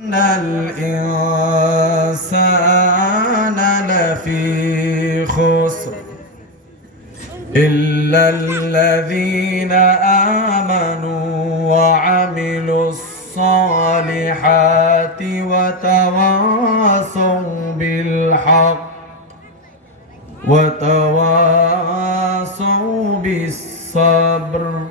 إن الإنسان لفي خسر إلا الذين آمنوا وعملوا الصالحات وتواصوا بالحق وتواصوا بالصبر.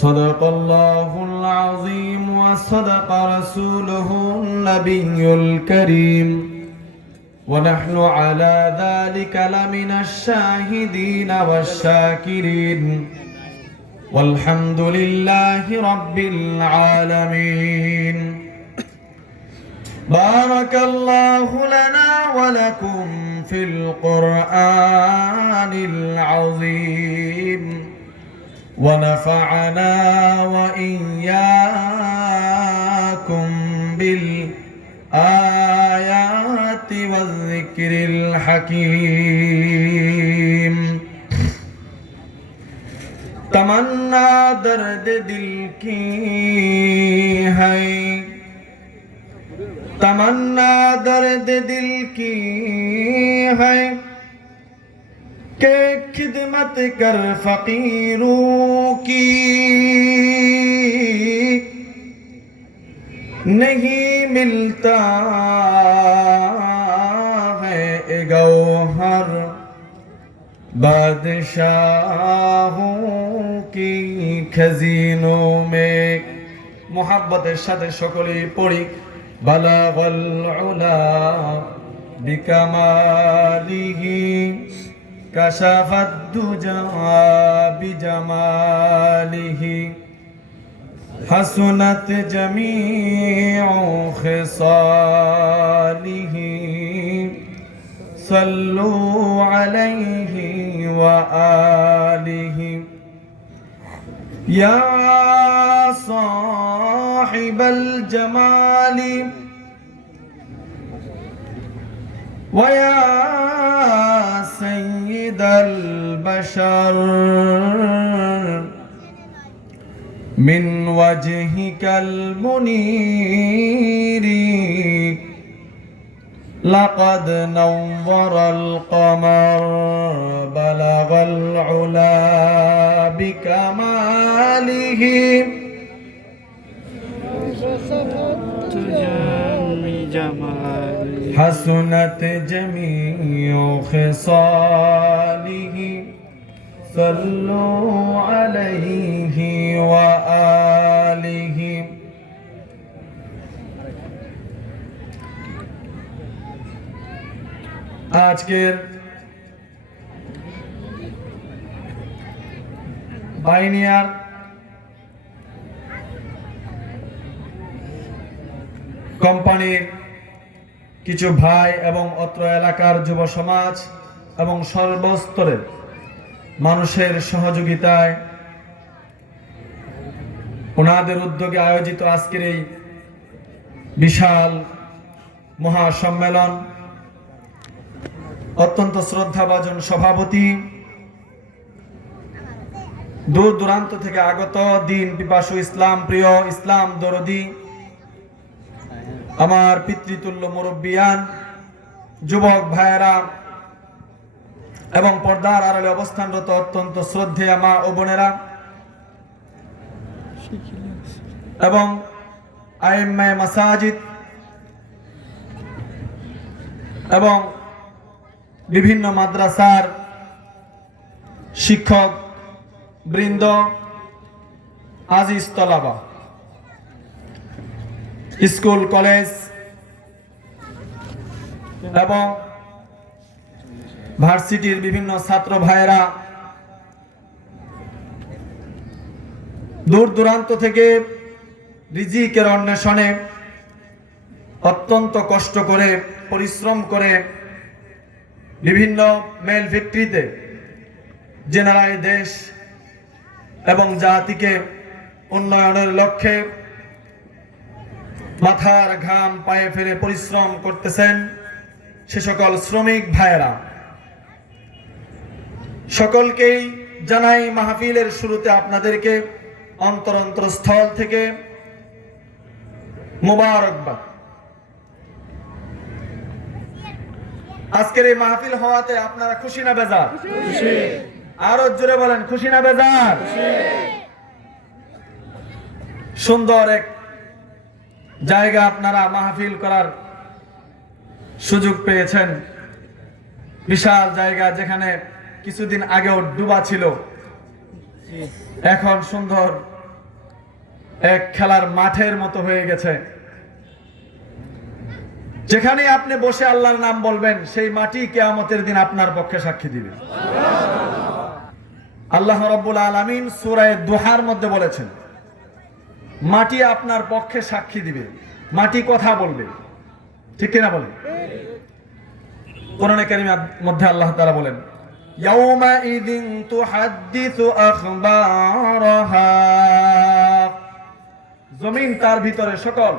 صدق الله العظيم وصدق رسوله النبي الكريم ونحن على ذلك لمن الشاهدين والشاكرين والحمد لله رب العالمين. بارك الله لنا ولكم في القرآن العظيم ونفعنا وإياكم بالآيات والذكر الحكيم. तमन्ना दर्द दिल की है, तमन्ना दर्द दिल की है के खिदमत कर फकीरों की, नहीं मिलता है गौहर बादशाहों की खजीनों में. मोहब्बतेर साथे सकलेई पढ़ी बालागल उला बिकमालिही कशफत दुजा बिजमालिही हसनत जमीउ खिसालिही सल्लु अलैहि व आलिहि. या साहिबल जमाली व या सय्यिदल बशर मिन वजहिकल मुनीरी लक़द नव्वरल क़मर बलगल उला बिकमालिही हसनत जमीउ खिसालिही सल्लु अलैहि व आलिहि. আজকের বাইনিয়ার কোম্পানির কিছু ভাই এবং অত্র এলাকার যুব সমাজ এবং সর্বস্তরের মানুষের সহযোগিতায় ওনাদের উদ্যোগে আয়োজিত আজকের এই বিশাল মহাসম্মেলন অত্যন্ত শ্রদ্ধাভাজন সভাপতি, দূর দূরান্ত থেকে আগত দিন পিপাসু ইসলাম প্রিয় ইসলাম দরদি আমার পিতৃতুল্য মুরব্বিয়ান যুবক ভাইয়েরা এবং পর্দার আড়ালে অবস্থানরত অত্যন্ত শ্রদ্ধেয় মা ও বোনেরা এবং আইম্মায়ে মাসাজিদ এবং বিভিন্ন মাদ্রাসার শিক্ষক বৃন্দ, আজিজ তলাবা, স্কুল কলেজ এবং ভার্সিটির বিভিন্ন ছাত্র ভাইয়েরা, দূর দূরান্ত থেকে রিজিকের অন্বেষণে অত্যন্ত কষ্ট করে পরিশ্রম করে বিভিন্ন মেল ফ্যাক্টরিতে যেনারা এই দেশ এবং জাতিকে উন্নয়নের লক্ষ্যে মাথার ঘাম পায়ে ফেলে পরিশ্রম করতেছেন, সে সকল শ্রমিক ভাইয়েরা সকলকেই জানাই মাহফিলের শুরুতে আপনাদেরকে অন্তরস্থল থেকে মোবারকবাদ। আজকের এই মাহফিল হওয়াতে আপনারা খুশি না বেজার? খুশি। আরো জোরে বলেন, খুশি না বেজার? খুশি। সুন্দর এক জায়গা আপনারা মাহফিল করার সুযোগ পেয়েছেন। বিশাল জায়গা, যেখানে কিছুদিন আগেও ডুবা ছিল, এখন সুন্দর এক খেলার মাঠের মতো হয়ে গেছে। যেখানে আপনি বসে আল্লাহর নাম বলবেন, সেই মাটি কিয়ামতের দিন আপনার পক্ষে সাক্ষী দিবে। আল্লাহ রাব্বুল আলামিন সূরা দুহার মধ্যে বলেছেন, মাটি আপনার পক্ষে সাক্ষী দিবে, মাটি কথা বলবে। ঠিক কিনা বলেন? কোরআনে কারীমের মধ্যে আল্লাহ তাআলা বলেন, ইয়াউমাইযিন তুহাদ্দিসু আখবারাহা, জমিন তার ভিতরে সকল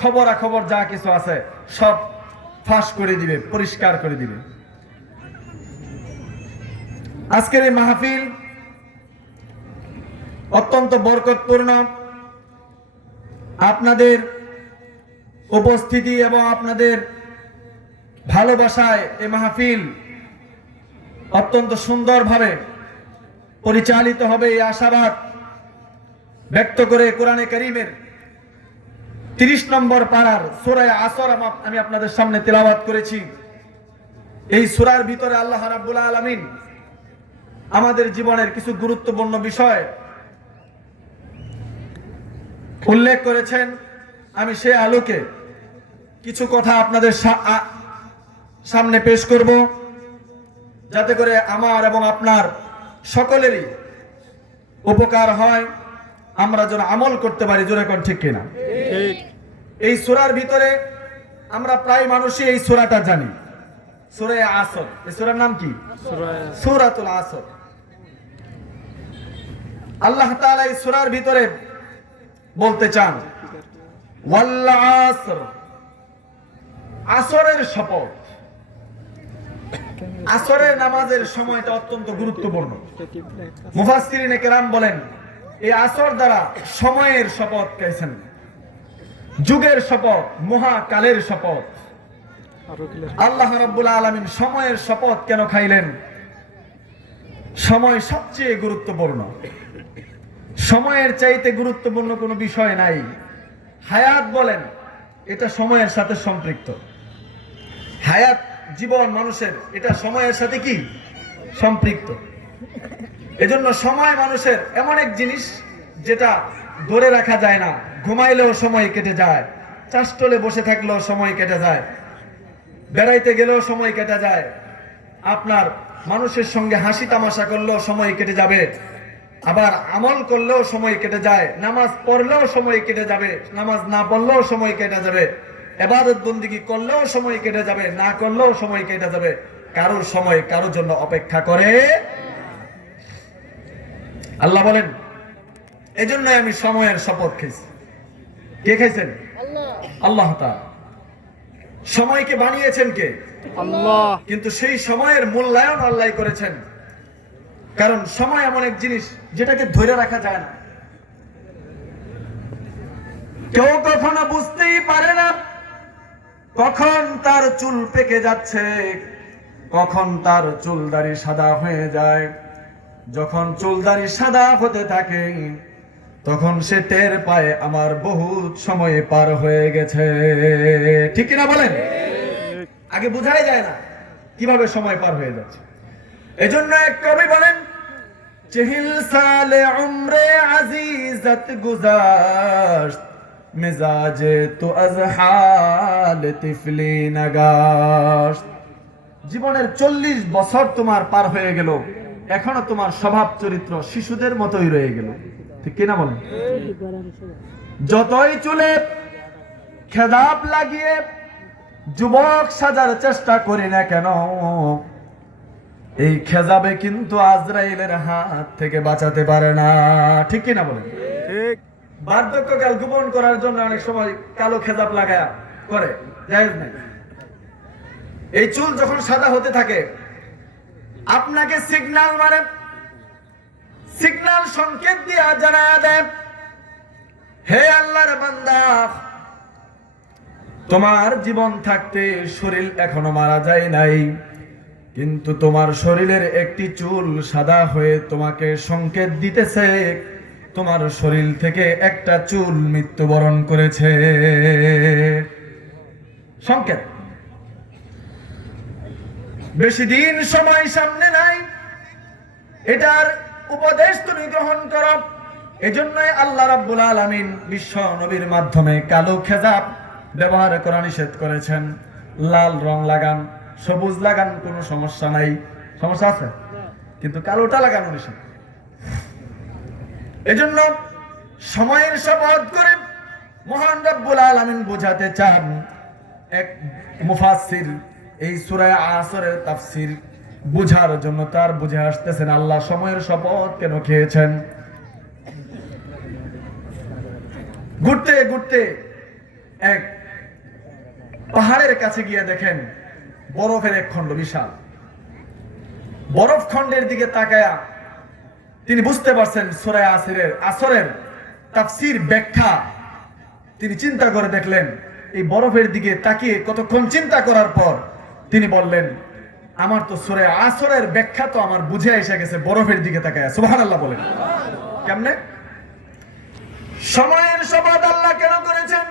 খবরাখবর যা কিছু আছে সব ফাঁস করে দিবে, পরিষ্কার করে দিবে। আজকের এই মাহফিল অত্যন্ত বরকতপূর্ণ। আপনাদের উপস্থিতি এবং আপনাদের ভালোবাসায় এই মাহফিল অত্যন্ত সুন্দরভাবে পরিচালিত হবে, এই আশাবাদ ব্যক্ত করে কোরআনে কারীমের 30 নম্বর পারার সূরা আসর আমি আপনাদের সামনে তেলাওয়াত করেছি। এই সূরার ভিতরে আল্লাহ রাব্বুল আলামিন আমাদের জীবনের কিছু গুরুত্বপূর্ণ বিষয় উল্লেখ করেছেন। আমি সে আলোকে কিছু কথা আপনাদের সামনে পেশ করব, যাতে করে আমার এবং আপনার সকলেরই উপকার হয়, আমরা যেন আমল করতে পারি। জোরে কোন ঠিক কিনা? এই সূরার ভিতরে আমরা প্রায় মানুষই এই সূরাটা জানি, সূরা আসর। এই সূরার নাম কি? সূরাতুল আসর। আল্লাহ তাআলা এই সূরার ভিতরে বলতে চান, ওয়াল আসর, আসরের শপথ। আসরের নামাজের সময়টা অত্যন্ত গুরুত্বপূর্ণ। মুফাসসিরিনে কেরাম বলেন, এই আসর দ্বারা সময়ের শপথ খাইছেন, যুগের শপথ, মহাকালের শপথ। আল্লাহ রাব্বুল আলামিন সময়ের শপথ কেন খাইলেন? সময় সবচেয়ে গুরুত্বপূর্ণ। সময়ের চাইতে গুরুত্বপূর্ণ কোনো বিষয় নাই। হায়াত বলেন, এটা সময়ের সাথে সম্পৃক্ত। হায়াত, জীবন মানুষের, এটা সময়ের সাথে কি সম্পৃক্ত। এজন্য সময় মানুষের এমন এক জিনিস যেটা ধরে রাখা যায় না। ঘুমাইলেও সময় কেটে যায়, চাষটলে বসে থাকলেও সময় কেটে যায়, বেড়াইতে গেলেও সময় কেটে যায়, আপনার মানুষের সঙ্গে হাসি তামাশা করলেও সময় কেটে যাবে, আবার আমল করলেও সময় কেটে যায়, নামাজ পড়লেও সময় কেটে যাবে, নামাজ না পড়লেও সময় কেটে যাবে, ইবাদত বন্দেগী করলেও সময় কেটে যাবে, না করলেও সময় কেটে যাবে। কারোর সময় কারোর জন্য অপেক্ষা করে। আল্লাহ বলেন, এজন্য আমি সময়ের শপথ খাইছি। কে খাইছেন? আল্লাহ তাআলা। সময়কে বানিয়েছেন কে? আল্লাহ। কিন্তু সেই সময়ের মূল্যায়ন আল্লাহ করেছেন, কারণ সময় এমন এক জিনিস যেটাকে ধরে রাখা যায় না। কেউ কখনো বুঝতেই পারে না কখন তার চুল পেকে যাচ্ছে, কখন তার চুলদাড়ি সাদা হয়ে যায়। যখন চুলদাড়ি সাদা হতে থাকে, তখন সে টের পায় আমার বহুত সময় পার হয়ে গেছে। ঠিক কিনা বলেন? আগে বোঝাই যায় না কিভাবে সময় পার হয়ে যাচ্ছে। এজন্য এক কবি বলেন, চেহিল সালে উমরে আজিজত গুজাশত, মিজাজে তো আজ হাল তিফলি নগাশত। জীবনের 40 বছর তোমার পার হয়ে গেল, এখনো তোমার স্বভাব চরিত্র শিশুদের মতোই রয়ে গেল। ঠিক কিনা বলেন? যতই চুলে খেদাব লাগিয়ে যুবক সাজার চেষ্টা করি না কেন, এই খেজাবে কিন্তু আজরাইলের হাত থেকে বাঁচাতে পারে না। ঠিক কিনা বলেন? ঠিক। বার্ধক্যকাল গোপন করার জন্য অনেক সময় কালো খেজাব লাগায়া করে, জায়েজ নাই। এই চুল যখন সাদা হতে থাকে, আপনাকে সিগন্যাল মানে, সিগন্যাল সংকেত দিয়া জানায়া দেয়, হে আল্লাহর বান্দা, তোমার জীবন থাকতে শরীর এখনো মারা যায় নাই, কিন্তু তোমার শরীরের একটি চুল সাদা হয়ে তোমাকে সংকেত দিতেছে তোমার শরীর থেকে একটা চুল মৃত্যুবরণ করেছে। সংকেত। বেশি দিন সময় সামনে নাই, এটার উপদেশ তুমি গ্রহণ করো। এজন্যই আল্লাহ রাব্বুল আলামিন বিশ্ব নবীর মাধ্যমে কালো খেজাব ব্যবহার করা নিষেধ করেছেন। লাল রং লাগান, সবুজ লাগান, কোনো সমস্যা নাই। সমস্যা আছে, কিন্তু কালোটা লাগানো নিষেধ। এজন্য সময়ের শপথ করে মহান রব্বুল আলামিন বোঝাতে চান, এক মুফাসসির এই সূরা আসরের তাফসীর বুঝার জন্য তার বুঝে আসতেছেন আল্লাহ সময়ের শপথ কেন খেয়েছেন। ঘুরতে ঘুরতে এক পাহাড়ের কাছে গিয়ে দেখেন বরফের এক খণ্ড, বিশাল বরফ খণ্ডের দিকে তাকায়া তিনি বুঝতে পারছেন সূরা আসরের তাফসীর ব্যাখ্যা তিনি চিন্তা করে দেখলেন। এই বরফের দিকে তাকিয়ে কতক্ষণ চিন্তা করার পর তিনি বললেন, আমার তো সূরা আসরের ব্যাখ্যা তো আমার বুঝে এসে গেছে বরফের দিকে তাকায়া। সুবহানাল্লাহ বলেন। কেমনে? সময়ের শপথ আল্লাহ কেন করেছেন?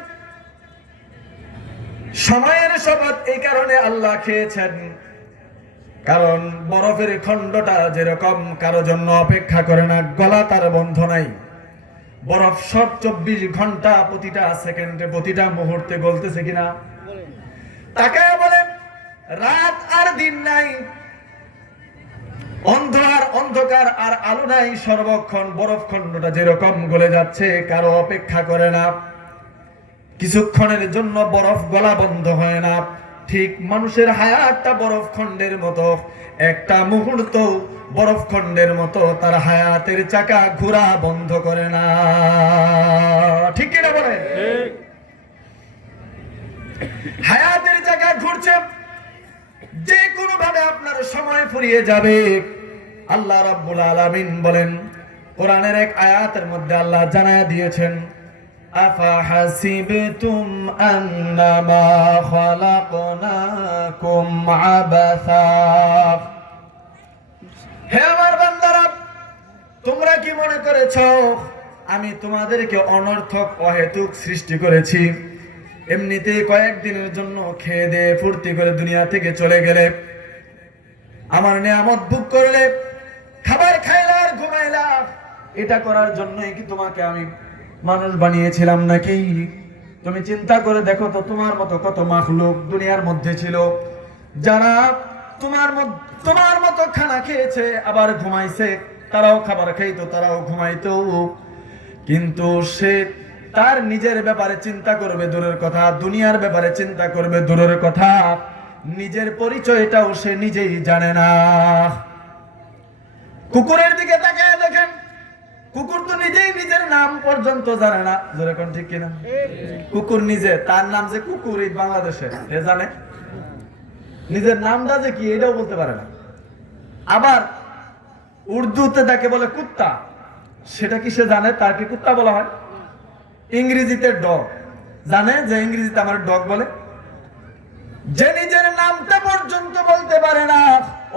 সময়ের শপথ এই কারণে আল্লাহ খেয়েছেন, কারণ বরফের খণ্ডটা যেরকম কারো জন্য অপেক্ষা করে না, গলা তার বন্ধ নাই। বরফ সব 24 ঘন্টা প্রতিটা সেকেন্ডে প্রতিটা মুহূর্তে গলতেছে কিনা তাকায় বলেন, রাত আর দিন নাই, অন্ধকার আর আলো নাই, সর্বক্ষণ বরফ খণ্ডটা যেরকম গলে যাচ্ছে কারো অপেক্ষা করে না, কিছুক্ষণের জন্য বরফ গলা বন্ধ হয় না। ঠিক মানুষের হায়াতটা বরফ খণ্ডের মতো, একটা মুহূর্ত বরফ খণ্ডের মতো তার হায়াতের চাকা ঘোরা বন্ধ করে না। ঠিক কিনা বলেন? হায়াতের চাকা ঘুরছে, যে কোনো ভাবে আপনার সময় ফুরিয়ে যাবে। আল্লাহ রাব্বুল আলামিন বলেন কোরআনের এক আয়াতের মধ্যে আল্লাহ জানায়া দিয়েছেন, আফাহাসিবতুম আন্নামা খালাকনাকুম আবাসা। হে আমার বান্দারা, তোমরা কি মনে করেছো আমি তোমাদেরকে অনর্থক অহেতুক সৃষ্টি করেছি? এমনিতেই কয়েকদিনের জন্য খেয়ে দিয়ে ফুর্তি করে দুনিয়া থেকে চলে গেলে, আমার নিয়ামত ভোগ করলে, খাবার খাইলা আর ঘুমাইলা, এটা করার জন্যই কি তোমাকে আমি মানুষ বানিয়েছিলাম নাকি? তুমি চিন্তা করে দেখো তো, তোমার মতো কত মাখলুক দুনিয়ার মধ্যে ছিল যারা তোমার মতো খানা খেয়েছে আবার ঘুমাইছে, তারাও খাবার খাইতো, তারাও ঘুমাইতো, কিন্তু সে তার নিজের ব্যাপারে চিন্তা করবে দূরের কথা, দুনিয়ার ব্যাপারে চিন্তা করবে দূরের কথা, নিজের পরিচয়টাও সে নিজেই জানে না। কুকুরের দিকে তাকায় দেখেন, কুকুর তো নিজেই নিজের নাম পর্যন্ত জানে না। যেরকম ঠিক কিনা? কুকুর নিজে তার নাম যে কুকুর এই বাংলাদেশে এ জানে, নিজের নামটা যে কি এটাও বলতে পারে না। আবার উর্দুতে তাকে বলে কুত্তা, সেটা কি সে জানে তার কি কুত্তা বলা হয়? ইংরেজিতে ডগ, জানে যে ইংরেজিতে আমার ডগ বলে। যে নিজের নামটা পর্যন্ত বলতে পারে না,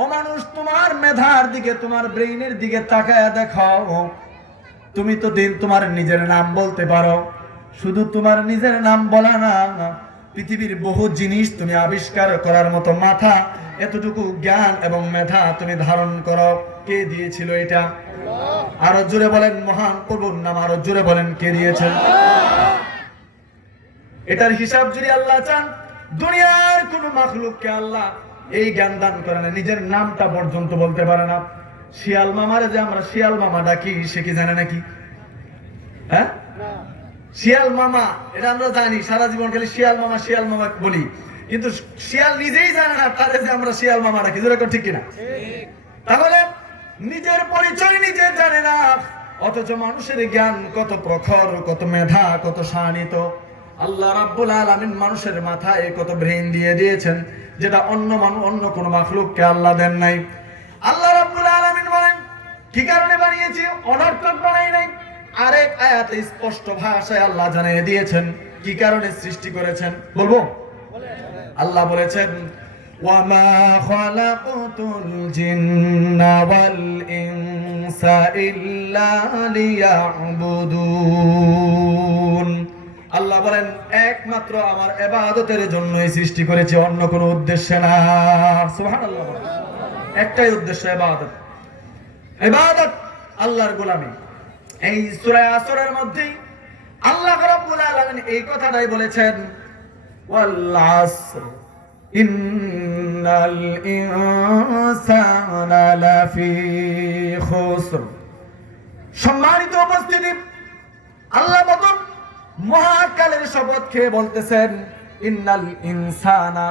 ও মানুষ, তোমার মেধার দিকে, তোমার ব্রেইনের দিকে তাকায় দেখাও, তুমি তো তোমার নিজের নাম বলতে পারো। শুধু তোমার নিজের নাম বলা না, পৃথিবীর বহু জিনিস তুমি আবিষ্কার করার মতো মাথা, এতটুকু জ্ঞান এবং মেধা তুমি ধারণ করো, কে দিয়েছিল এটা? আরো জোরে বলেন মহান প্রভুর নাম, আরো জোরে বলেন কে দিয়েছেন? এটার হিসাব যদি আল্লাহ চান, দুনিয়ার কোন মাখলুককে আল্লাহ এই জ্ঞান দান করে না, নিজের নামটা পর্যন্ত বলতে পারে না। শিয়াল মামারে যে আমরা শিয়াল মামা ডাকি, সে কি জানে নাকি? হ্যাঁ, শিয়াল মামা এটা আমরা জানি, সারা জীবন খালি শিয়াল মামা বলি, কিন্তু শিয়াল নিজেই জানে না তারে যে আমরা শিয়াল মামা ডাকি। যেরকম ঠিক কিনা? তাহলে নিজের পরিচয় নিজে জানে না, অথচ মানুষের জ্ঞান কত প্রখর, কত মেধা, কত শানিত। আল্লাহ রাব্বুল আলামিন মানুষের মাথায় কত ব্রেন দিয়ে দিয়েছেন, যেটা অন্য কোন মাখলুককে আল্লাহ দেন নাই। আল্লাহ রাব্বুল আলামিন বলেন, কি কারণে বানিয়েছি? অনর্থক বানাই নাই। আরেক আয়াতে স্পষ্ট ভাষায় আল্লাহ জানিয়ে দিয়েছেন কি কারণে সৃষ্টি করেছেন। বলবো? আল্লাহ বলেছেন ওয়ামা খালাকতুল জিন্না ওয়াল ইনসা ইল্লা লিয়াবুদুন। আল্লাহ বলেন একমাত্র আমার ইবাদতের জন্যই সৃষ্টি করেছি, অন্য কোনো উদ্দেশ্যে না। সুবহানাল্লাহ। একটাই উদ্দেশ্য, ইবাদত। ইবাদত, আল্লাহর গোলামি। এই সূরা আসরের মধ্যে আল্লাহ রাব্বুল আলামিন এই কথাটাই বলেছেন ওয়াল আসর ইন্নাল ইনসানা লাফি খুসর। সম্মানিত উপস্থিতি, আল্লাহ বলেন মহাকালের শপথ খেয়ে বলতেছেন ইন্নাল ইনসানা,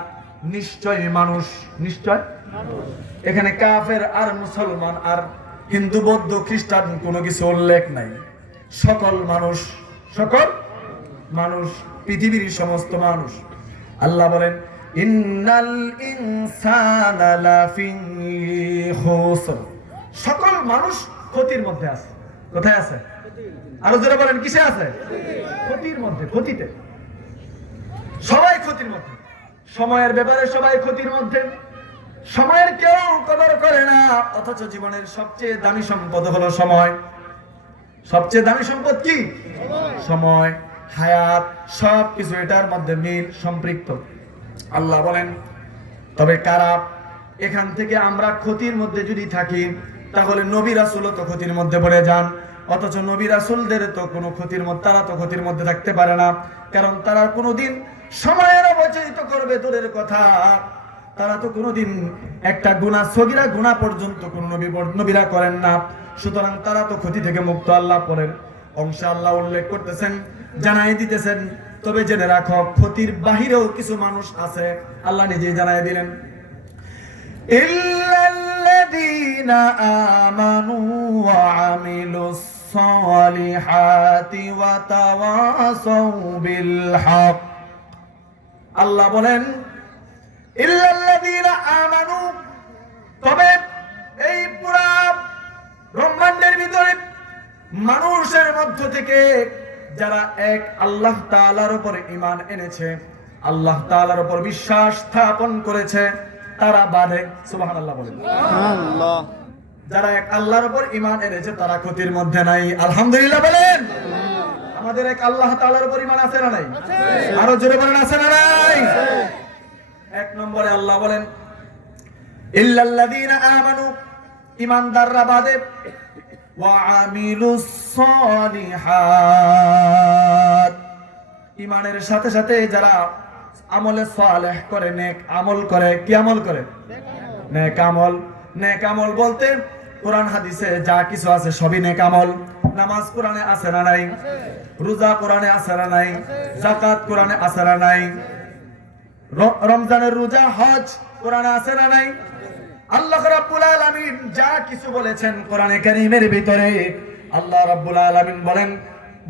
নিশ্চয় মানুষ। নিশ্চয় এখানে কাফের আর মুসলমান আর হিন্দু বৌদ্ধ খ্রিস্টান কোনো কিছু উল্লেখ নাই। সকল মানুষ, সকল মানুষ, পৃথিবীর সমস্ত মানুষ। আল্লাহ বলেন ইন্নাল ইনসানা লাফি খুসর। সকল মানুষ ক্ষতির মধ্যে আছে। কোথায় আছে? আরো জোরে বলেন, কিসে আছে? ক্ষতির মধ্যে, ক্ষতিতে। সবাই ক্ষতির মধ্যে। সময়ের ব্যাপারে সবাই ক্ষতির মধ্যে। সময়ের কেউ কদর করে না, অথচ জীবনের সবচেয়ে দামি সম্পদ হলো সময়। সবচেয়ে দামি সম্পদ কি? সময়, হায়াত, সবকিছু এটার মধ্যে মিল, সম্পৃক্ত। আল্লাহ বলেন তবে কারা এখান থেকে আমরা ক্ষতির মধ্যে যদি থাকি, তাহলে নবী রাসূলও তো ক্ষতির মধ্যে পড়ে যান। অথচ নবী রাসূলদের তো কোনো ক্ষতির মধ্যে, তারা তো ক্ষতির মধ্যে থাকতে পারে না, কারণ তারা কোনোদিন সময়ের অবচয়িত করবে দূরের কথা, তারা তো কোনোদিন একটা গুনাহ, সগীরা গুনাহ পর্যন্ত কোন নবীরা করেন না। সুতরাং তারা তো ক্ষতি থেকে মুক্ত। আল্লাহ পরের অংশে আল্লাহ উল্লেখ করতেছেন, জানাই দিতেছেন তবে জেনে রাখো ক্ষতির বাহিরেও কিছু মানুষ আছে। আল্লাহ নিজেই জানাই দিলেন ইল্লাল্লাযীনা আমানু ওয়া আমিলুস সালিহাতি ওয়া তাওয়াসাউ বিল হক। আল্লাহ বলেন ইল্লাল্লাযীনা আমানু, তবে এই পুরা ব্রহ্মাণ্ডের ভিতরে মানুষের মধ্য থেকে যারা এক আল্লাহ তাআলার উপর ঈমান এনেছে, আল্লাহ তাআলার উপর বিশ্বাস স্থাপন করেছে, তারা বাদে। সুবহানাল্লাহ বলেন। সুবহানাল্লাহ। যারা এক আল্লাহর উপর ঈমান এনেছে তারা ক্ষতির মধ্যে নাই। আলহামদুলিল্লাহ বলেন। আমাদের এক আল্লাহ তাআলার উপর ঈমান আছে না নাই? আরো জোরে বলেন, আছে না নাই? এক নম্বরে আল্লাহ বলেন ইল্লাল্লাযীনা আমানু, ঈমানদাররা বাদে, ওয়া আমিলুস সালিহাত, ঈমানের সাথে সাথে যারা আমলে সালেহ করে, নেক আমল করে। কি আমল করে? নেক আমল। নেক আমল বলতে কোরআন হাদিসে যা কিছু আছে সবই নেক আমল। নামাজ কোরআনে আছে না নাই? রোজা কোরআনে আছে না নাই? যাকাত কোরআনে আছে না নাই? রমজানের রোজা, হজ কোরআনে আছে না নাই? আল্লাহ রাব্বুল আলামিন যা কিছু বলেছেন কোরআনে কারীমের ভিতরে, আল্লাহ রাব্বুল আলামিন বলেন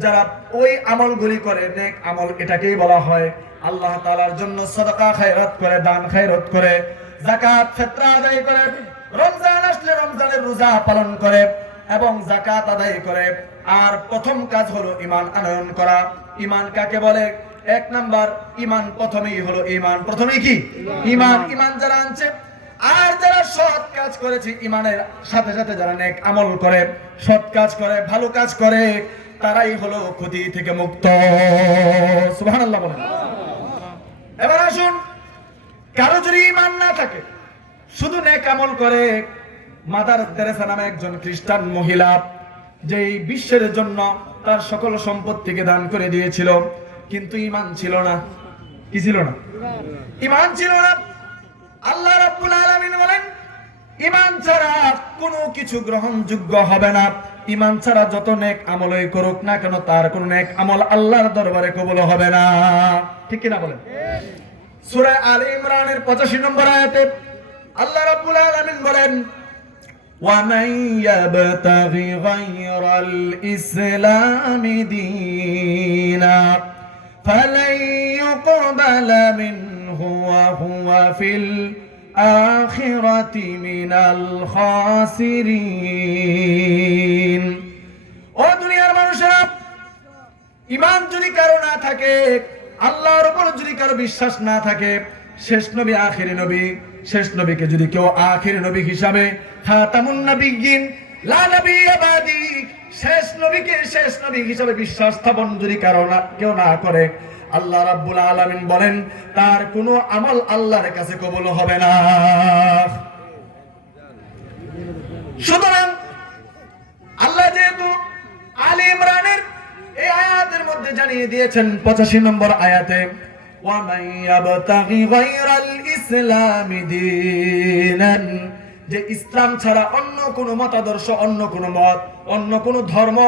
যারা ওই আমলগুলি করে, নেক আমল এটাকেই বলা হয়। আল্লাহ তাআলার জন্য সাদাকা খায়রাত করে, দান খায়রাত করে, যাকাত ফিতরা আদায় করে, রমজান আসলে রমজানের রোজা পালন করে এবং যাকাত আদায় করে। আর প্রথম কাজ হলো ঈমান আনয়ন করা। ঈমান কাকে বলে? এক নাম্বার ঈমান প্রথমেই হলো ঈমান। প্রথমেই কি? ঈমান। ঈমান যারা আনছে আর যারা সৎ কাজ করেছে, ঈমানের সাথে সাথে যারা নেক আমল করে, সৎ কাজ করে, ভালো কাজ করে, তারাই হলো ক্ষতি থেকে মুক্ত। সুবহানাল্লাহ বলেন। এবার আসুন, কারো যদি ঈমান না থাকে, শুধু নেক আমল করে। মাদার তেরেসা নামে একজন খ্রিস্টান মহিলা, যেই বিশ্বের জন্য তার সকল সম্পত্তিকে দান করে দিয়েছিল, কিন্তু ঈমান ছিল না। কি ছিল না? ঈমান ছিল না। আল্লাহ রাব্বুল আলামিন বলেন ঈমান ছাড়া কোনো কিছু গ্রহণযোগ্য হবে না। ঈমান ছাড়া যত নেক আমলই করুক না কেন, তার কোন নেক আমল আল্লাহর দরবারে কবুল হবে না। ঠিক কি না বলেন? সূরা আলে ইমরানের 85 নম্বর আয়াতে আল্লাহ রাব্বুল আলামিন বলেন وَمَن يَبْتَغِ غَيْرَ الْإِسْلَامِ دِينًا فَلَن يُقْبَلَ مِنْهُ وَهُوَ فِي الآخرة من الخاسرين ও দুনিয়ার মানুষেরা ঈমান যদি কারো না থাকে আল্লাহর উপর যদি কারো বিশ্বাস না থাকে শেষ নবী আখিরি নবী শেষ নবীকে যদি কেউ আখিরি নবী হিসাবে খাতামুন নবিয়্যিন লা নবিয়্যা বাদি শেষ নবীকে শেষ নবী হিসাবে বিশ্বাস স্থাপন যদি কেউ না করে আল্লাহ রাব্বুল আলামিন বলেন তার কোনো আমল আল্লাহর কাছে কবুল হবে না। সুতরাং আল্লাহ যেহেতু আলে ইমরানের এই আয়াতের মধ্যে জানিয়ে দিয়েছেন 85 নম্বর আয়াতে ওয়া মান ইয়াবতাগি গায়রাল ইসলামি দীনান যে ইসলাম ছাড়া অন্য কোনো মতাদর্শ অন্য কোনো মত অন্য কোনো ধর্ম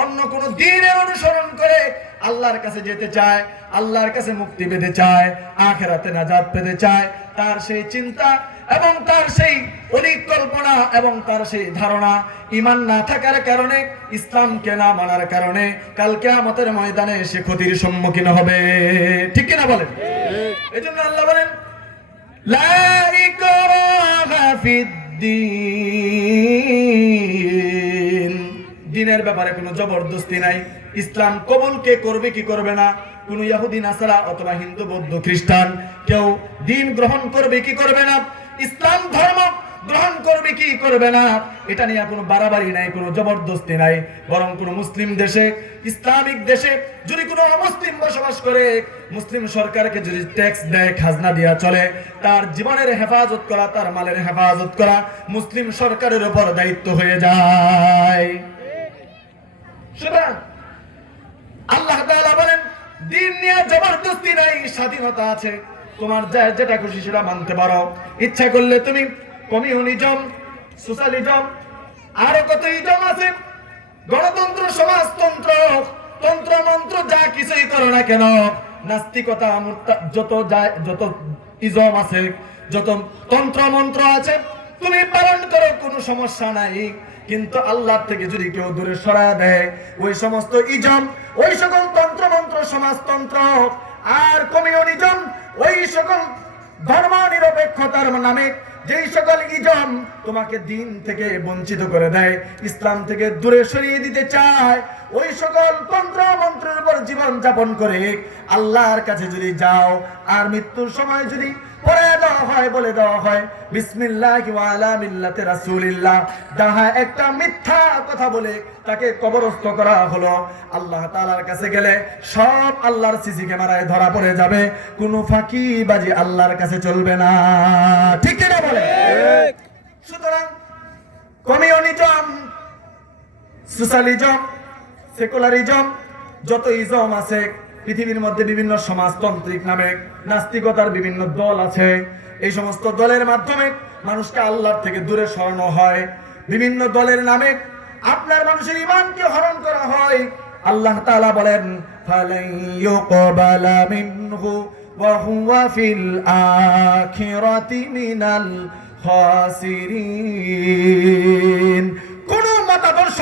অন্য কোনো দ্বীনের অনুসরণ করে আল্লাহর কাছে যেতে চায় আল্লাহর কাছে মুক্তি পেতে চায় আখিরাতে নাজাত পেতে চায় তার সেই চিন্তা এবং তার সেই পরিকল্পনা এবং তার সেই ধারণা ঈমান না থাকার কারণে ইসলামকে না মানার কারণে কাল কিয়ামতের ময়দানে সে ক্ষতির সম্মুখীন হবে। ঠিক কিনা বলেন? এজন্য আল্লাহ বলেন লা ইকরাহা ফিদ্দীন দ্বীনের ব্যাপারে কোনো জবরদস্তি নাই। ইসলাম কবুল কে করবে কি করবে না কোন ইহুদি নাসারা অথবা হিন্দু বৌদ্ধ খ্রিস্টান কেউ দ্বীন গ্রহণ করবে কি করবে না ইসলাম ধর্ম গ্রহণ করবে কি করবে না এটা নিয়ে কোনো বাড়াবাড়ি নাই কোনো জবরদস্তি নাই। বরং কোনো মুসলিম দেশে ইসলামিক দেশে যদি কোনো অমুসলিম বসবাস করে মুসলিম সরকারকে যদি ট্যাক্স দেয় খাজনা দিয়া চলে তার জীবনের হেফাজত করা তার মালের হেফাজত করা মুসলিম সরকারের উপর দায়িত্ব হয়ে যায়। সুতরাং আল্লাহ তাআলা বলেন দ্বীন নিয়ে জবরদস্তি নাই স্বাধীনতা আছে তোমার যেটা খুশি সেটা মানতে পারো। ইচ্ছা করলে তুমি কমিউনিজম সোশ্যালিজম আরো কত ইজম আছে গণতন্ত্র সমাজতন্ত্র তন্ত্রমন্ত্র যা কিছুই করো না কেন নাস্তিকতা যত ইজম আছে যত তন্ত্রমন্ত্র আছে তুমি পালন করো কোনো সমস্যা নাই। কিন্তু আল্লাহ থেকে যদি কেউ দূরে সরায় দেয় ওই সমস্ত ইজম ওই সকল তন্ত্রমন্ত্র সমাজতন্ত্র আর কমিউনিজম ওই সকল ধর্ম নিরপেক্ষতার নামে যেই সকল ইজম তোমাকে দ্বীন থেকে বঞ্চিত করে দেয় ইসলাম থেকে দূরে সরিয়ে দিতে চায় ওই সকল তন্ত্র মন্ত্রের উপর জীবন যাপন করে আল্লাহর কাছে যদি যাও আর মৃত্যুর সময় যদি পড়ে দেওয়া হয় বলে দেওয়া হয় বিসমিল্লাহি ওয়া আলা মিল্লাতি রাসূলিল্লাহ যাহা একটা মিথ্যা কথা বলে তাকে কবরস্থ করা হলো আল্লাহ তাআলার কাছে গেলে সব আল্লাহর সিসি ক্যামেরায় ধরা পড়ে যাবে কোনো ফাঁকিবাজি আল্লাহর কাছে চলবে না। ঠিক কি না বলে? সুতরাং কমিউনিজম সোশ্যালিজম সেকুলারিজম যত ইজম আছে পৃথিবীর মধ্যে বিভিন্ন সমাজতান্ত্রিক নামে নাস্তিকতার বিভিন্ন দল আছে এই সমস্ত দলের মাধ্যমে মানুষকে আল্লাহর থেকে দূরে সরানো হয়। বিভিন্ন দলের নামে আপনার মানুষের ঈমানকে হরণ করা হয়। আল্লাহ তাআলা বলেন ফালাই ইউকবালা মিনহু ওয়া হুয়া ফিল আখিরাতি মিনাল খাসিরিন। কোন মতাদর্শ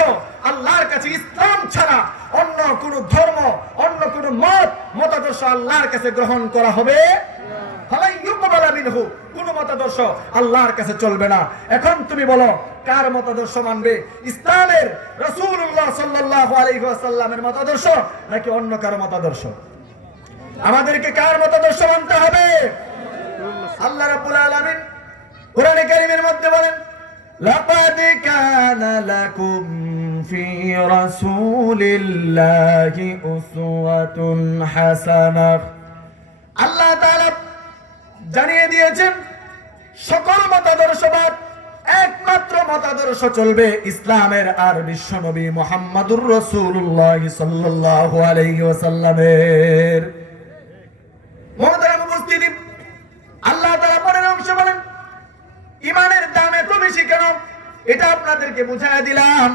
আল্লাহর কাছে ইসলাম ছাড়া অন্য কোন ধর্ম অন্য কোন মতাদর্শ আল্লাহর কাছে গ্রহণ করা হবে কোন মতাদর্শ আল্লাহর কাছে চলবে না। এখন তুমি বলো কার মতাদর্শ মানবে ইসলামের রাসূলুল্লাহ সাল্লাল্লাহু আলাইহি ওয়াসাল্লামের মতাদর্শ নাকি অন্য কারো মতাদর্শ? আমাদেরকে কার মতাদর্শ মানতে হবে? আল্লাহ রাব্বুল আলামিন কোরআনে কারীমের মধ্যে বলেন লাকাদ কানা লাকুম ফি রাসূলিল্লাহি উসওয়াতুন হাসানাহ। আল্লাহ তাআলা জানিয়ে দিয়েছেন সকল মতাদর্শবাদ একমাত্র মতাদর্শ চলবে ইসলামের আর বিশ্বনবী মুহাম্মদুর রাসূলুল্লাহ সাল্লাল্লাহু আলাইহি ওয়াসাল্লামের। মুহতারাম উপস্থিতি আল্লাহ তাআলা পরের অংশে বলেন ঈমানের দাম এত বেশি কেন এটা আপনাদেরকে বুঝায় দিলাম।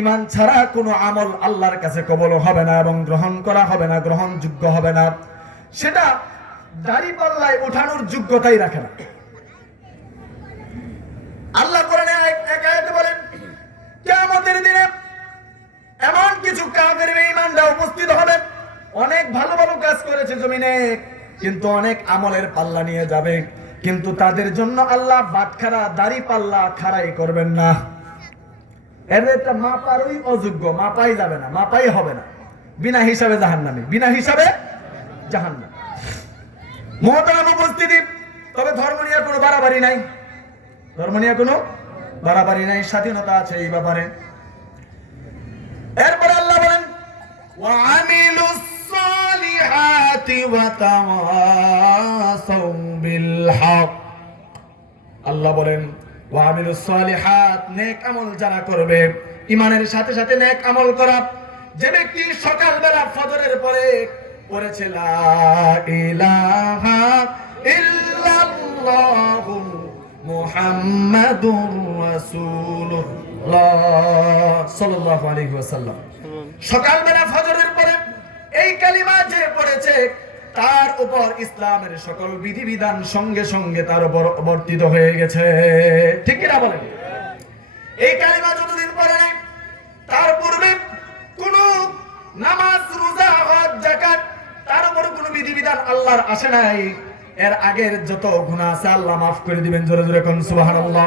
ঈমান ছাড়া কোনো আমল আল্লাহর কাছে কবুল হবে না এবং গ্রহণ করা হবে না গ্রহণযোগ্য হবে না। সেটা দাড়িপাল্লায় ওঠানোর যোগ্যতাই রাখে না। আল্লাহ কোরআনে এক আয়াতে বলেন কিয়ামতের দিনে এমন কিছু কাফের বেঈমানরা উপস্থিত হবে অনেক ভালো ভালো কাজ করেছে জমিনে কিন্তু অনেক আমলের পাল্লা নিয়ে যাবে কিন্তু তাদের জন্য আল্লাহ বাটখারা দাড়ি পাল্লা খাড়াই করবেন না। এর একটা মাপারই অযোগ্য, মাপাই যাবে না, মাপাই হবে না, বিনা হিসাবে জাহান্নামী, বিনা হিসাবে জাহান্নাম। মুহতারাম উপস্থিতি, তবে ধর্ম নিয়ে কোনো বাড়াবাড়ি নাই, ধর্ম নিয়ে কোনো বাড়াবাড়ি নাই, স্বাধীনতা আছে এই ব্যাপারে। এরপরে আল্লাহ বলেন ওয়ামিলুস সালিহাতি ওয়া তাওয়াসাউ বিল হক। আল্লাহ বলেন ওয়ামিলুস সালিহাত, নেক আমল যারা করবে, ঈমানের সাথে সাথে নেক আমল করা। যে ব্যক্তি সকালবেলা ফজরের পরে পড়েছে লা ইলাহা ইল্লাল্লাহু মুহাম্মাদুর রাসূলুল্লাহ সাল্লাল্লাহু আলাইহি ওয়াসাল্লাম, সকালবেলা ফজরের পরে এই কালিমা যে পড়েছে তার উপর ইসলামের সকল বিধিবিধান সঙ্গে সঙ্গে তার উপর বর্তিত হয়ে গেছে। ঠিক কিনা বলেন? এই কালিমা যতদিন পড়ে নাই, তার পূর্বে কোন নামাজ, রোজা, হজ, যাকাত, তার উপর কোন বিধিবিধান আল্লাহর আসে নাই, এর আগের যত গুনাহ আছে আল্লাহ মাফ করে দিবেন। জোরে জোরে কোন সুবহানাল্লাহ।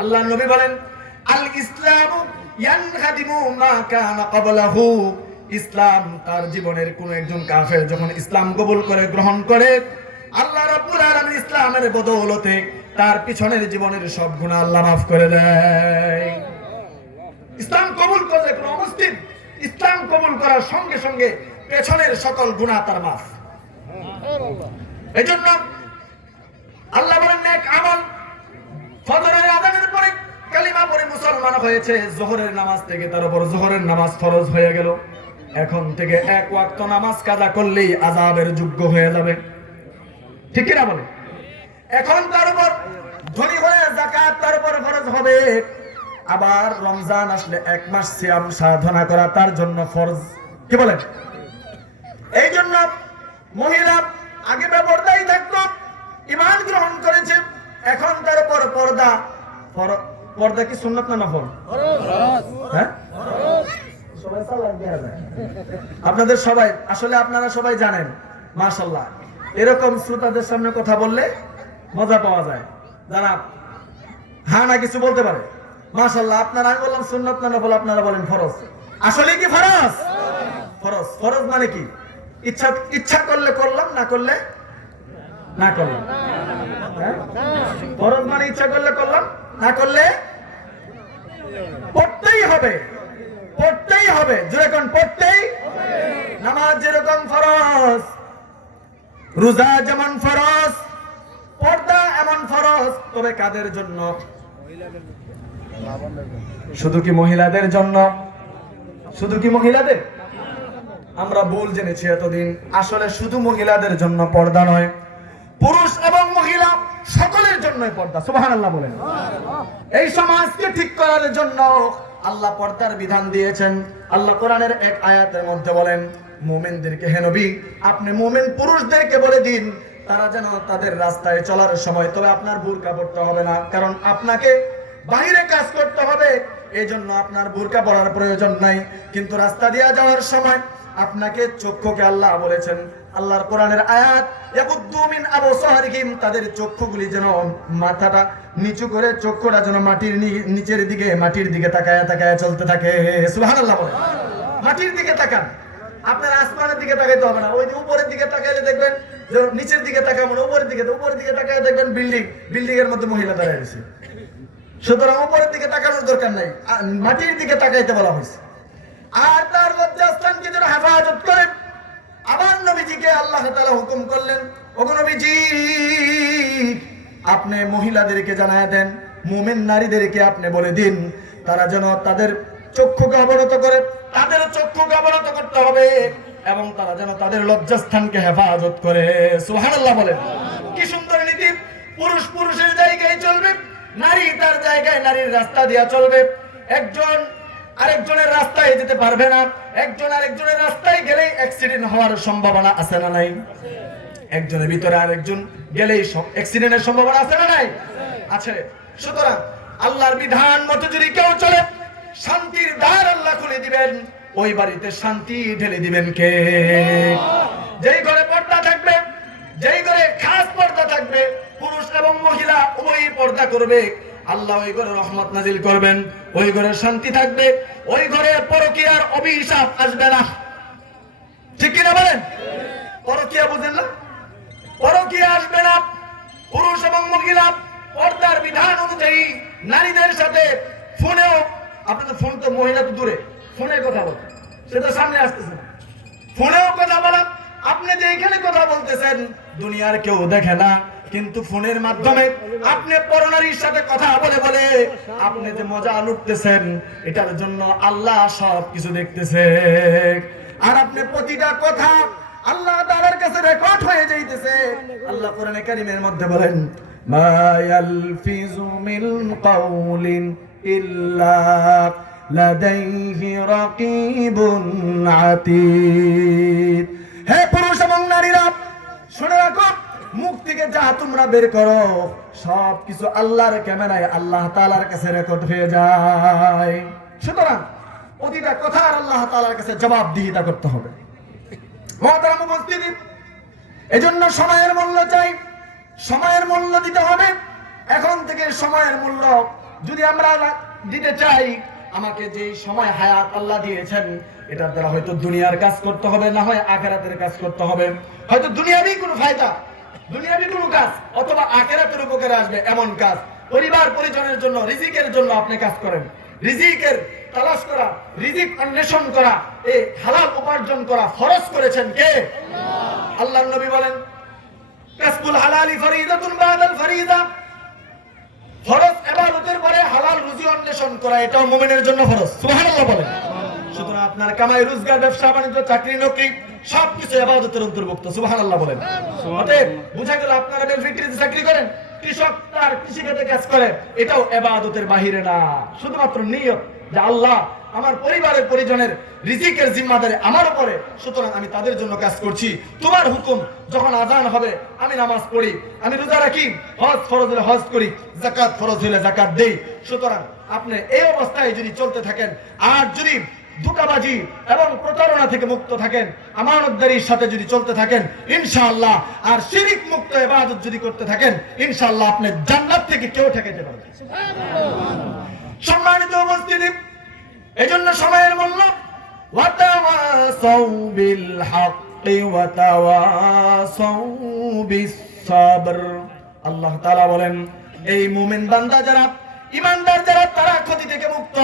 আল্লাহর নবী বলেন আল ইসলামু ইয়ানহাদিমু মা কানা ক্বাবলাহু। ইসলাম, তার জীবনের কোন একজন কাফের যখন ইসলাম কবুল করে, গ্রহণ করে, আল্লাহ রাব্বুল আলামিন ইসলামের বদৌলতে তার পিছনের জীবনের সব গুনাহ আল্লাহ মাফ করে দেয়। ইসলাম কবুল করলে কোন মুসলিম ইসলাম কবুল করার সঙ্গে সঙ্গে পেছনের সকল গুনাহ তার মাফ। এজন্য আল্লাহ বলেন নেক আমল। ফজরের আযানের পরে কালিমা পড়ে মুসলমান হয়েছে, যোহরের নামাজ থেকে তার উপর যোহরের নামাজ ফরজ হয়ে গেল। এখন থেকে এক ওয়াক্ত নামাজ কাজা করলেই আযাবের যোগ্য হয়ে যাবে। ঠিক কিনা বলে? এখন তার উপর ধনী হয়ে যাকাত তার উপর ফরজ হবে। আবার রমজান আসলে এক মাস সিয়াম সাধনা করা তার জন্য ফরজ। কি বলেন? এই জন্য মহিলা আগে বেপরদাই থাকতো, ঈমান গ্রহণ করেছে, এখন তার উপর পর্দা। পর্দা কি সুন্নাত না নফল? হ্যাঁ, সবাই সালাম দেয়া যায়। আপনাদের সবাই আসলে আপনারা সবাই জানেন, মাশাআল্লাহ, এরকম শ্রোতাদের সামনে কথা বললে মজা পাওয়া যায়। যারা হ্যাঁ না কিছু বলতে পারে, মাশাআল্লাহ। আপনারা, আমি বললাম সুন্নাত না নফল, আপনারা বলেন ফরজ। আসলে কি ফরজ? ফরজ। ফরজ মানে কি? ইচ্ছা করলে করলাম, না করলে না করলাম। ফরজ মানে ইচ্ছা করলে করলাম, না করলে পড়তেই হবে, পড়তেই হবে। যেরকম পড়তেই, নামাজ যেরকম ফরজ, রোজা যেমন ফরজ, পর্দা এমন ফরজ। তবে কাদের জন্য? শুধু কি মহিলাদের জন্য? শুধু কি মহিলাদের? আমরা ভুল জেনেছি এতদিন, আসলে শুধু মহিলাদের জন্য পর্দা নয়, পুরুষ এবং মহিলা সকলের জন্যই পর্দা। সুবহানাল্লাহ বলেন। এই সমাজকে ঠিক করার জন্য আল্লাহ পর্দার বিধান দিয়েছেন। আল্লাহ কোরআনের এক আয়াতের মধ্যে বলেন মুমিনদেরকে, হে নবী আপনি মুমিন পুরুষদেরকে বলে দিন তারা যেন তাদের রাস্তায় চলার সময়, তবে আপনার বুরকা পড়তে হবে না, কারণ আপনাকে বাইরে কাজ করতে হবে, এই জন্য আপনার বুরকা পরার প্রয়োজন নাই। কিন্তু রাস্তা দিয়ে যাওয়ার সময় আপনাকে চক্ষুকে আল্লাহ বলেছেন, আল্লাহর কোরআনের আয়াত, ইয়াকুদ্দু মিন আবসারিহিম, তাদের চক্ষুগুলি যেন, মাথাটা নিচু করে চক্ষুটা যেন মাটির নিচের দিকে, মাটির দিকে তাকায় তাকায় চলতে থাকে। সুবহানাল্লাহ বলেন। মাটির দিকে তাকান, আপনার আসমানের দিকে তাকাইতে হবে না। ওই যে উপরের দিকে তাকাইলে দেখবেন, যে নিচের দিকে তাকাবেন, উপরের দিকে তাকায় দেখবেন বিল্ডিং এর মধ্যে মহিলা দাঁড়িয়ে আছে। সুতরাং উপরের দিকে তাকানোর দরকার নাই, মাটির দিকে তাকাইতে বলা হয়েছে। আর তার লজ্জাস্থানকে যেন হেফাজত করে। আবার নবীজিকে আল্লাহ তাআলা হুকুম করলেন, ওগো নবীজি আপনি মহিলাদেরকে জানায় দেন, মুমিন নারীদেরকে আপনি বলে দিন তারা যেন তাদের চক্ষুকে অবনত করে, তাদের চক্ষুকে অবনত করতে হবে, এবং তারা যেন তাদের লজ্জাস্থানকে হেফাজত করে। সুবহানাল্লাহ বলেন। কি সুন্দর নীতি! পুরুষ পুরুষের জায়গায় চলবে, নারী তার জায়গায় নারীর রাস্তা দিয়া চলবে। একজন আরেকজনের রাস্তায় যেতে পারবে না, একজন আরেকজনের রাস্তায় গেলেই অ্যাক্সিডেন্ট হওয়ার সম্ভাবনা আছে না নাই? একজনের ভিতরে আরেকজন গেলেই অ্যাক্সিডেন্টের সম্ভাবনা আছে না নাই? আছে। সুতরাং আল্লাহর বিধান মতো যদি কেউ চলে, শান্তির দ্বার আল্লাহ খুলে দিবেন, ওই বাড়িতে শান্তি ঢেলে দিবেন কে? যেই ঘরে পর্দা থাকবে, যেই ঘরে খাস পর্দা থাকবে, এবং মহিলা উভয়ই পর্দা করবে, আল্লাহ ওই ঘরে রহমত নাজিল করবেন, ওই ঘরে শান্তি থাকবে, ওই ঘরে পরকীয়ার অভিশাপ আসবে না। ঠিক কিনা বলেন? পরকীয়া বুঝেন না? পরকীয়া আসবে না। পুরুষ এবং মহিলা পর্দার বিধান অনুযায়ী নারীদের সাথে ফোনেও, আপনাদের ফোন তো, মহিলা তো দূরে, ফোনে কথা বলেন, সেটা সামনে আসতেছে না, ফোনেও কথা বলেন। আপনি যে এখানে কথা বলতেছেন দুনিয়ার কেউ দেখে না, কিন্তু ফোনের মাধ্যমে আপনি পরনারীর সাথে কথা বলে বলে আপনি যে মজা লুটতেছেন, এটার জন্য আল্লাহ সব কিছু দেখতেছে। আর আপনি প্রতিটা কথা আল্লাহ তাআলার কাছে রেকর্ড হয়ে যাইতেছে। আল্লাহ কোরআনে কারীমের মধ্যে বলেন, মা ইয়ালফিজু মিন কাউলিন ইল্লা লাদাইহি রাকিবুন আতীদ। হে পুরুষ এবং নারীরা, শুনে রাখো, মুখ থেকে যা তোমরা বের করো সব কিছু আল্লাহর ক্যামেরায় আল্লাহ তাআলার কাছে রেকর্ড হয়ে যায়। সুতরাং প্রতিটা কথার আল্লাহ তাআলার কাছে জবাবদিহিতা করতে হবে। মহতারাম উপস্থিতি, এজন্য সময়ের মূল্য চাই, সময়ের মূল্য দিতে হবে। এখন থেকে সময়ের মূল্য যদি আমরা দিতে চাই, আমাকে যে সময় হায়াত আল্লাহ দিয়েছেন, এটার দ্বারা হয়তো দুনিয়ার কাজ করতে হবে, না হয় আখিরাতের কাজ করতে হবে। হয়তো দুনিয়াবি কোনো ফায়দা, দুনিয়াবি কোনো কাজ, অথবা আখিরাতের উপকারে আসবে এমন কাজ। পরিবার পরিজনের জন্য, রিজিকের জন্য আপনি কাজ করেন, রিজিকের তালাশ করা, রিজিক অন্বেষণ করা, এই হালাল উপার্জন করা ফরজ করেছেন কে? আল্লাহর নবী বলেন, কাসবুল হালালি ফরিদাতুন বাদাল ফরিদা। ফরজ ইবাদতের পরে হালাল রুজি অন্বেষণ করা, এটাও মুমিনের জন্য ফরজ। সুবহানাল্লাহ বলেন। সুতরাং আপনার কামাই, রোজগার, ব্যবসা বাণিজ্য, চাকরি নকরি সবকিছু ইবাদতের অন্তর্ভুক্ত। সুবহানাল্লাহ বলেন। অতএব বুঝা গেল, আপনারা বেল ফ্যাক্টরিতে চাকরি করেন, কৃষক তার কৃষিকাজে কাজ করে, এটাও ইবাদতের বাহিরে না। শুধুমাত্র নিয়ত যে আল্লাহ আমার পরিবারের পরিজনের রিজিকের জিম্মাদারি আমার উপরে, সুতরাং আমি তাদের জন্য কাজ করছি। তোমার হুকুম, যখন আযান হবে আমি নামাজ পড়ি, আমি রোজা রাখি, হজ ফরজ হলে হজ করি, যাকাত ফরজ হলে যাকাত দেই। সুতরাং আপনি এই অবস্থায় যদি চলতে থাকেন, আর যদি ধোঁকাবাজি এবং প্রতারণা থেকে মুক্ত থাকেন, আমানতদারির সাথে যদি চলতে থাকেন ইনশাআল্লাহ, আর শিরক মুক্ত ইবাদত যদি করতে থাকেন ইনশাআল্লাহ, আপনি জান্নাত থেকে কেউ ঠেকাতে পারবে না। সম্মানিত উপস্থিতি, এজন্য সময়ের মূল্য, ওয়াতাওয়াসাউ বিল হাক্কি ওয়াতাওয়াসাউ বিস সাবর। আল্লাহ তাআলা বলেন, এই মুমিন বান্দা যারা, ঈমানদার যারা, তারা ক্ষতি থেকে মুক্ত।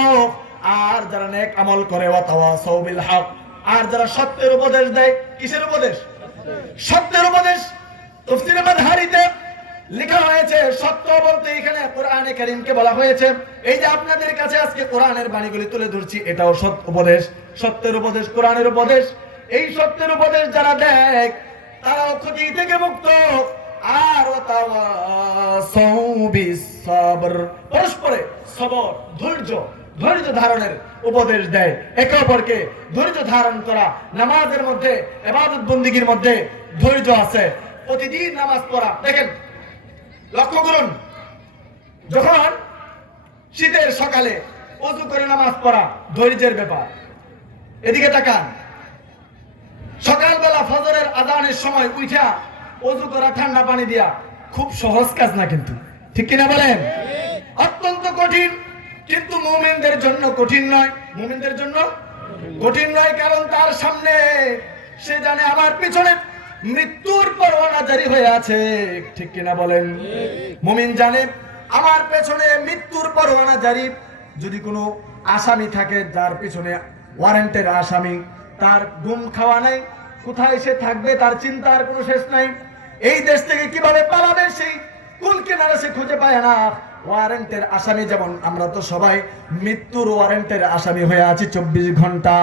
আর যারা নেক আমল করে, ওয়াতাওয়াসাউ বিল হক, আর যারা সত্যের উপদেশ দেয়। কিসের উপদেশ? সত্যের উপদেশ। তাফসীরে মাযহারিতে লেখা হয়েছে, সত্য বলতে এখানে কোরআনে কারীমকে বলা হয়েছে। এই যে আপনাদের কাছে আজকে কোরআনের বাণীগুলি তুলে ধরছি, এটাও সত্য উপদেশ, সত্যের উপদেশ, কোরআনের উপদেশ। এই সত্যের উপদেশ যারা দেয় তারাও ক্ষতি থেকে মুক্ত। আর ওয়াতাওয়াসাউ বিস সাবর, পরস্পরে সবর, ধৈর্য ধারণের উপদেশ দেয়। একে অপরকে ধৈর্য ধারণ করা, নামাজের মধ্যে, ইবাদত বন্দেগীর মধ্যে ধৈর্য আছে। প্রতিদিন নামাজ পড়া, দেখেন, লক্ষ্য করুন, যখন শীতের সকালে ওযু করে নামাজ পড়া ধৈর্যের ব্যাপার। এদিকে তাকান, সকালবেলা ফজরের আযানের সময় উঠা ওযু করা ঠান্ডা পানি দিয়া, খুব সহজ কাজ না, কিন্তু ঠিক কিনা বলেন? অত্যন্ত কঠিন, কিন্তু মুমিনদের জন্য কঠিন নয়। মুমিনদের জন্য কঠিন নয়, কারণ তার সামনে সে জানে আমার পিছনে মৃত্যুর পরোয়ানা জারি হয়ে আছে। ঠিক কিনা বলেন? মুমিন জানে আমার পেছনে মৃত্যুর পরোয়ানা জারি। যদি কোনো আসামি থাকে যার পিছনে ওয়ারেন্টের আসামি, তার ঘুম খাওয়া নাই, কোথায় সে থাকবে তার চিন্তার কোনো শেষ নাই। এই দেশ থেকে কিভাবে পালাবে সেই কুল কিনারা সে খুঁজে পায় না। ওয়ারেন্টের আসামি যেমন আমরা তো সবাই মৃত্যুর ওয়ারেন্টের আসামি হয়ে আছি 24 ঘন্টা।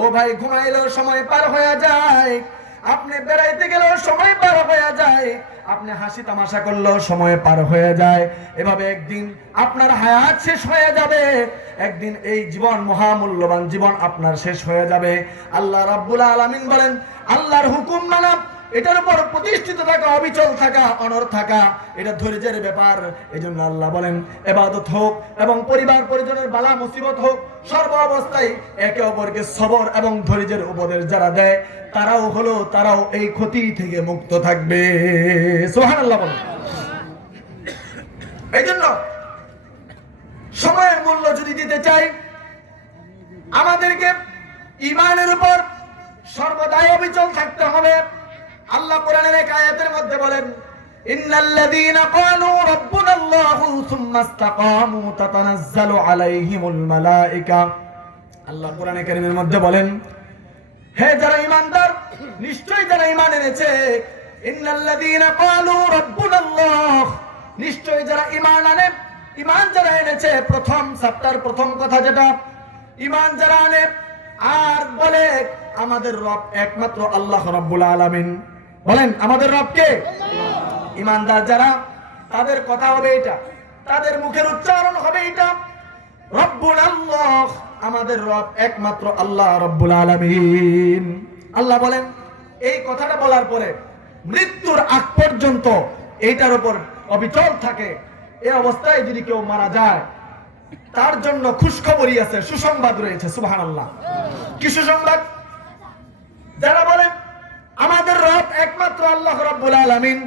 ও ভাই, ঘুমাইলেও সময় পার হয়ে যায়, আপনি বেড়াইতে গেলেও সময় পার হয়ে যায়, আপনি হাসি তামাশা করলেও সময় পার হয়ে যায়। এভাবে একদিন আপনার হায়াত শেষ হয়ে যাবে, একদিন এই জীবন, মহামূল্যবান জীবন আপনার শেষ হয়ে যাবে। আল্লাহ রাব্বুল আলামিন বলেন, আল্লাহর হুকুম মানা, এটার উপর প্রতিষ্ঠিত থাকা, অবিচল থাকা, অনড় থাকা, এটা ধৈর্যের ব্যাপার। এজন্য আল্লাহ বলেন, ইবাদত হোক এবং পরিবার পরিজনের বালা মুসিবত হোক, সর্ব অবস্থায় একে অপরকে সবর এবং ধৈর্যের উপদেশ যারা দেয়, তারাও এই ক্ষতি থেকে মুক্ত থাকবে। সুবহানাল্লাহ বলেন। এই জন্য সময়ের মূল্য যদি দিতে চাই, আমাদেরকে ঈমানের উপর সর্বদাই অবিচল থাকতে হবে। আল্লাহ কোরআনের এক আয়াতের মধ্যে বলেন, ইন্নাল্লাযীনা ক্বালু রাব্বুনাল্লাহু সুম্মা ইসতাকামু তাতানাজ্জালু আলাইহিমুল মালায়েকা। আল্লাহ কোরআনে কারীমের মধ্যে বলেন, হে যারা ঈমানদার, নিশ্চয়ই যারা ঈমান এনেছে, ইন্নাল্লাযীনা ক্বালু রাব্বুনাল্লাহ, নিশ্চয়ই যারা ঈমান আনে, ঈমান যারা এনেছে, প্রথম চ্যাপ্টার প্রথম কথা যেটা, ঈমান যারা আনে আর বলে আমাদের রব একমাত্র আল্লাহ রাব্বুল আলামিন, বলেন আমাদের রব কে? ঈমানদার যারা, তাদের কথা হবে এটা, তাদের মুখের উচ্চারণ হবে এটা, রব্বুল আল্লাহ, আমাদের রব একমাত্র আল্লাহ রাব্বুল আলামিন। আল্লাহ বলেন, এই কথাটা বলার পরে মৃত্যুর আগ পর্যন্ত এইটার উপর অবিচল থাকে। এই অবস্থায় যদি কেউ মারা যায়, তার জন্য খুশখবরই আছে, সুসংবাদ রয়েছে। সুবহানাল্লাহ। কি সুসংবাদ? যারা বলেন আমাদের রব একমাত্র আল্লাহ রাব্বুল আলামিন,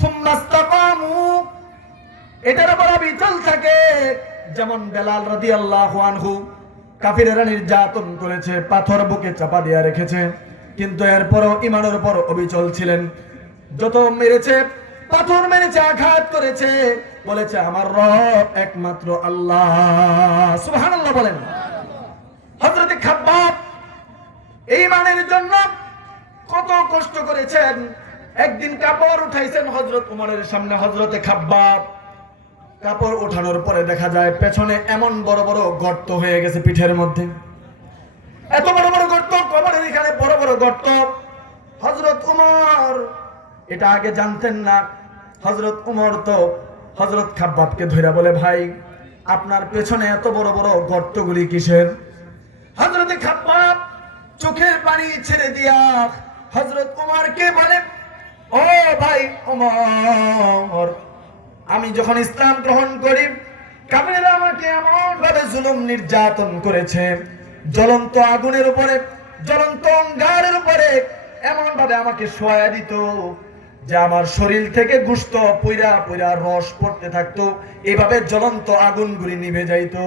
সুম্মা ইসতাকামু, এটার উপর অবিচল থাকে। যেমন বেলাল রাদিয়াল্লাহু আনহু, কাফিরেরা নির্যাতন করেছে, পাথর বুকে চাপা দিয়ে রেখেছে, কিন্তু এরপরও ঈমানের উপর অবিচল ছিলেন। যত মেরেছে, পাথর মেরেছে, আঘাত করেছে, বলেছে আমার রব একমাত্র আল্লাহ। সুবহানাল্লাহ বলেন। হযরত খাব্বাব ঈমানের জন্য কত কষ্ট করেছেন। একদিন কাপড় উঠাইছেন হযরত ওমরের সামনে, হযরতে খাব্বাব কাপড় ওঠানোর পরে দেখা যায় পেছনে এমন বড় বড় গর্ত হয়ে গেছে পিঠের মধ্যে, এত বড় বড় গর্ত, কোমরের এখানে বড় বড় গর্ত। হযরত ওমর এটা আগে জানতেন না। হযরত ওমর তো হযরত খাব্বাবকে ধরে বলে, ভাই আপনার পেছনে এত বড় বড় গর্তগুলি কিসের? হযরত খাব্বাব চোখের পানি ছেড়ে দিয়া হযরত ওমরকে বলে, ও ভাই ওমর, আমি যখন ইসলাম গ্রহণ করি, কাফেররা আমাকে এমন ভাবে জুলুম নির্যাতন করেছে, জ্বলন্ত আগুনের উপরে, জ্বলন্ত অঙ্গারের উপরে এমন ভাবে আমাকে শোয়া দিত যে আমার শরীর থেকে গোশত পুইরা পুইরা রস পড়তে থাকতো, এইভাবে জ্বলন্ত আগুনগুলি নিভে যাইতো।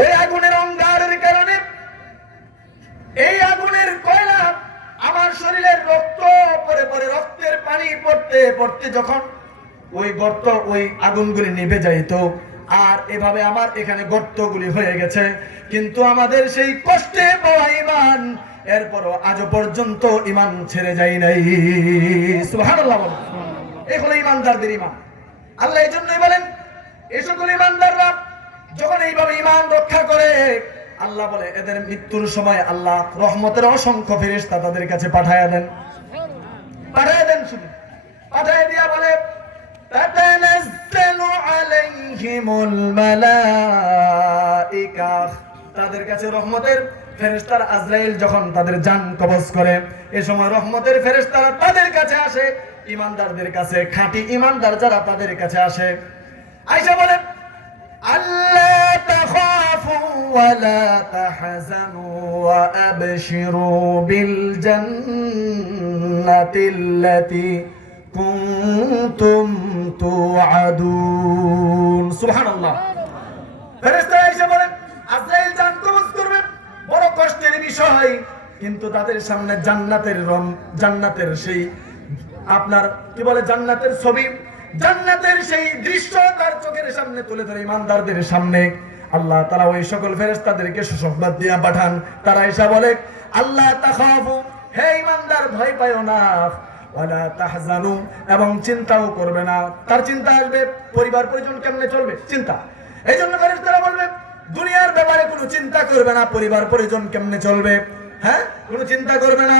ওই আগুনের অঙ্গারের কারণে, এই আগুনের কয়লা আমার শরীরের রক্ত পরে পরে, রক্তের পানি পড়তে পড়তে যখন ওই গর্ত, ওই আগুনগুলি নিভে যাইতো, আর এভাবে আমার এখানে গর্তগুলি হয়ে গেছে, কিন্তু আমাদের সেই কষ্টে পাওয়া ঈমান এরপরও আজও পর্যন্ত ঈমান ছেড়ে যায় নাই। সুবহানাল্লাহ। এই হলো ঈমানদারদের ঈমান। আল্লাহ এই জন্যই বলেন, এই সকল ঈমানদাররা যখন এইভাবে ঈমান রক্ষা করে, আল্লাহ বলে এদের মৃত্যুর সময় আল্লাহ রহমতের অসংখ্য ফেরেশতা তাদের কাছে পাঠায়া দেন। শুধু পাঠায় দিয়া বলে, তাতানাজ্জালু আলাইহিমুল মালায়েকা, তাদের কাছে রহমতের ফেরেশতার আজরাইল যখন তাদের জান কবজ করে, এই সময় রহমতের ফেরেশতারা তাদের কাছে আসে, ঈমানদারদের কাছে, খাঁটি ঈমানদার যারা তাদের কাছে আসে, আয়েশা বলেন, আল্লা তাখাফু ওয়া লা তাহজানু ওয়া আবশিরু বিল জান্নাতিল্লাতী কুনতুম তুআদুন। সুবহানাল্লাহ। ফেরেশতা এসে বলেন, আজরাইল জান কবজ করবে, বড় কষ্টের বিষয়, কিন্তু তাদের সামনে জান্নাতের সেই আপনার কি বলে, জান্নাতের ছবি, জান্নাতের সেই দৃশ্য তার চোখের সামনে তুলে ধরে ঈমানদারদের সামনে আল্লাহ তাআলা ওই সকল ফেরেশতাদেরকে সুসংবাদ দিয়া পাঠান। তারা এসে বলে, আল্লাহ তাখাফু, হে ঈমানদার ভয় পায়ো না, ওয়ালা তাহজানু, এবং চিন্তাও করবে না। তার চিন্তা আসবে পরিবার পরিজন কেমনে চলবে, চিন্তা। এই জন্য ফেরেশতারা বলবে, দুনিয়ার ব্যাপারে কোনো চিন্তা করবে না, পরিবার পরিজন কেমনে চলবে, হ্যাঁ, কোনো চিন্তা করবে না।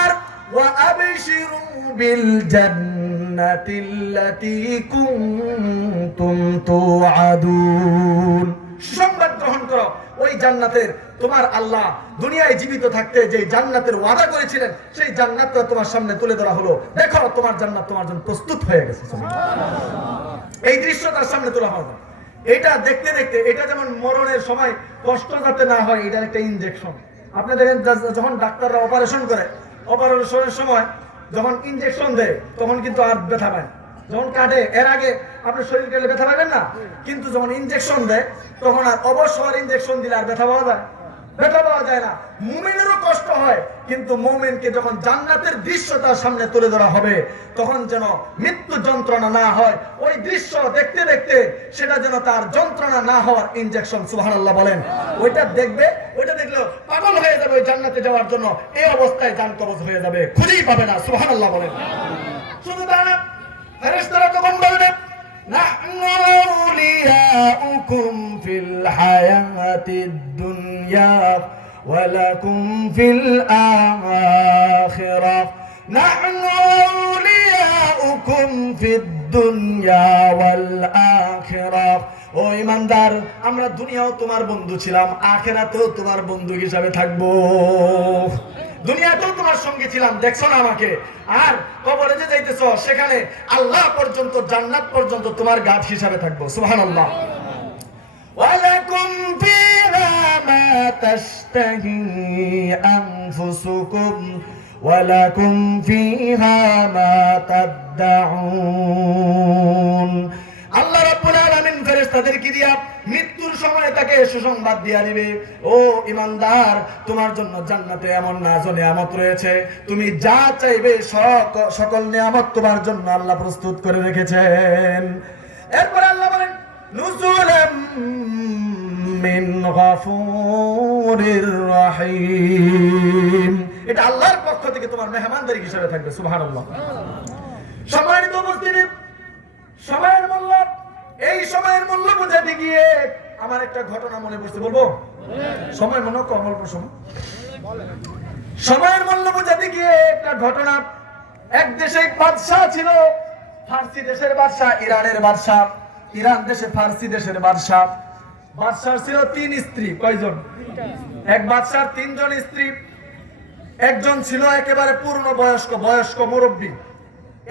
আর ওয়া আবশিরু বিল জান্নাতিল্লাতী কুনতুম তুআদুন, সংবাদ গ্রহণ করো ওই জান্নাতের, তোমার আল্লাহ দুনিয়ায় জীবিত থাকতে যে জান্নাতের ওয়াদা করেছিলেন, সেই জান্নাতটা তোমার সামনে তুলে ধরা হলো। দেখো তোমার জান্নাত তোমার জন্য প্রস্তুত হয়ে গেছে। এই দৃশ্য তার সামনে তোলা হবে। এটা দেখতে দেখতে, এটা যেমন মরণের সময় কষ্ট যাতে না হয়, এটা একটা ইনজেকশন। আপনি দেখেন যখন ডাক্তাররা অপারেশন করে, অপারেশনের সময় যখন ইনজেকশন দেয় তখন কিন্তু আর ব্যথা পায়, যখন কাটে এর আগে আপনার শরীর কাটলে ব্যথা পাবেন না, কিন্তু যখন ইনজেকশন দেয় তখন আর অবসর ইনজেকশন দিলে আর ব্যথা পাওয়া যায়? ব্যথা পাওয়া যায় না। মুমিনেরও কষ্ট হয়, কিন্তু মুমিনকে যখন জান্নাতের দৃশ্য তার সামনে তুলে ধরা হবে তখন যেন মৃত্যু যন্ত্রণা না হয়, ওই দৃশ্য দেখতে দেখতে সেটা যেন তার যন্ত্রণা না হওয়ার ইনজেকশন। সুবহানাল্লাহ বলেন। ওইটা দেখবে, ওইটা দেখলে পাগল হয়ে যাবে ওই জান্নাতে যাওয়ার জন্য, এই অবস্থায় জান কবজ হয়ে যাবে, খুঁজেই পাবে না। সুবহানাল্লাহ বলেন। শুধু তা না, ফেরেশতারা তখন বলবে নাহনু আউলিয়াউকুম ফিল হায়াতিদ দুনিয়া ওয়া লাকুম ফিল আখিরাহ নাহনু আউলিয়াউকুম ফিদ দুনিয়া ওয়াল আখিরাহ। ও ঈমানদার, আমরা দুনিয়াও তোমার বন্ধু ছিলাম, আখিরাতেও তোমার বন্ধু হিসাবে থাকবো। দুনিয়াতেও তোমার সঙ্গে ছিলাম, দেখছো না আমাকে, আর কবরে যে যাইতেছো সেখানে আল্লাহ পর্যন্ত, জান্নাত পর্যন্ত তোমার গার্ড হিসাবে থাকবো। সুবহানাল্লাহ। ওয়ালাকুম ফিহা মা তাশতাহি আনফুসুকুম ওয়ালাকুম ফিহা মা তাদউন। আল্লাহ রাব্বুল আলামিন ফেরেশতাদেরকে দিয়া মৃত্যুর সময় তাকে সুসংবাদ দিয়া দিবে, ও ঈমানদার, তোমার জন্য জান্নাতে এমন নাজ নিয়ামত রয়েছে, তুমি যা চাইবে সকল নিয়ামত তোমার জন্য আল্লাহ প্রস্তুত করে রেখেছেন। এরপর আল্লাহ বলেন নুজুলাম মিন গফুরির রহিম। এটা আল্লাহর পক্ষ থেকে তোমার মেহমানদারি হিসেবে থাকবে। সুবহানাল্লাহ। সম্মানিত উপস্থিতি, সময়ের মূল্য, এই সময়ের মূল্য বোঝাতে গিয়ে আমার একটা ঘটনা মনে পড়ছে, বলবো? সময় মনে কম, অল্প সময়। সময়ের মূল্য বোঝাতে গিয়ে একটা ঘটনা। এক দেশে এক বাদশা ছিল, ফার্সি দেশের বাদশা, ইরানের বাদশা। ইরান দেশে ফার্সি দেশের বাদশা। বাদশার ছিল 3 স্ত্রী। কয়জন? এক বাদশার 3 জন স্ত্রী। একজন ছিল একেবারে পূর্ণ বয়স্ক মুরব্বী।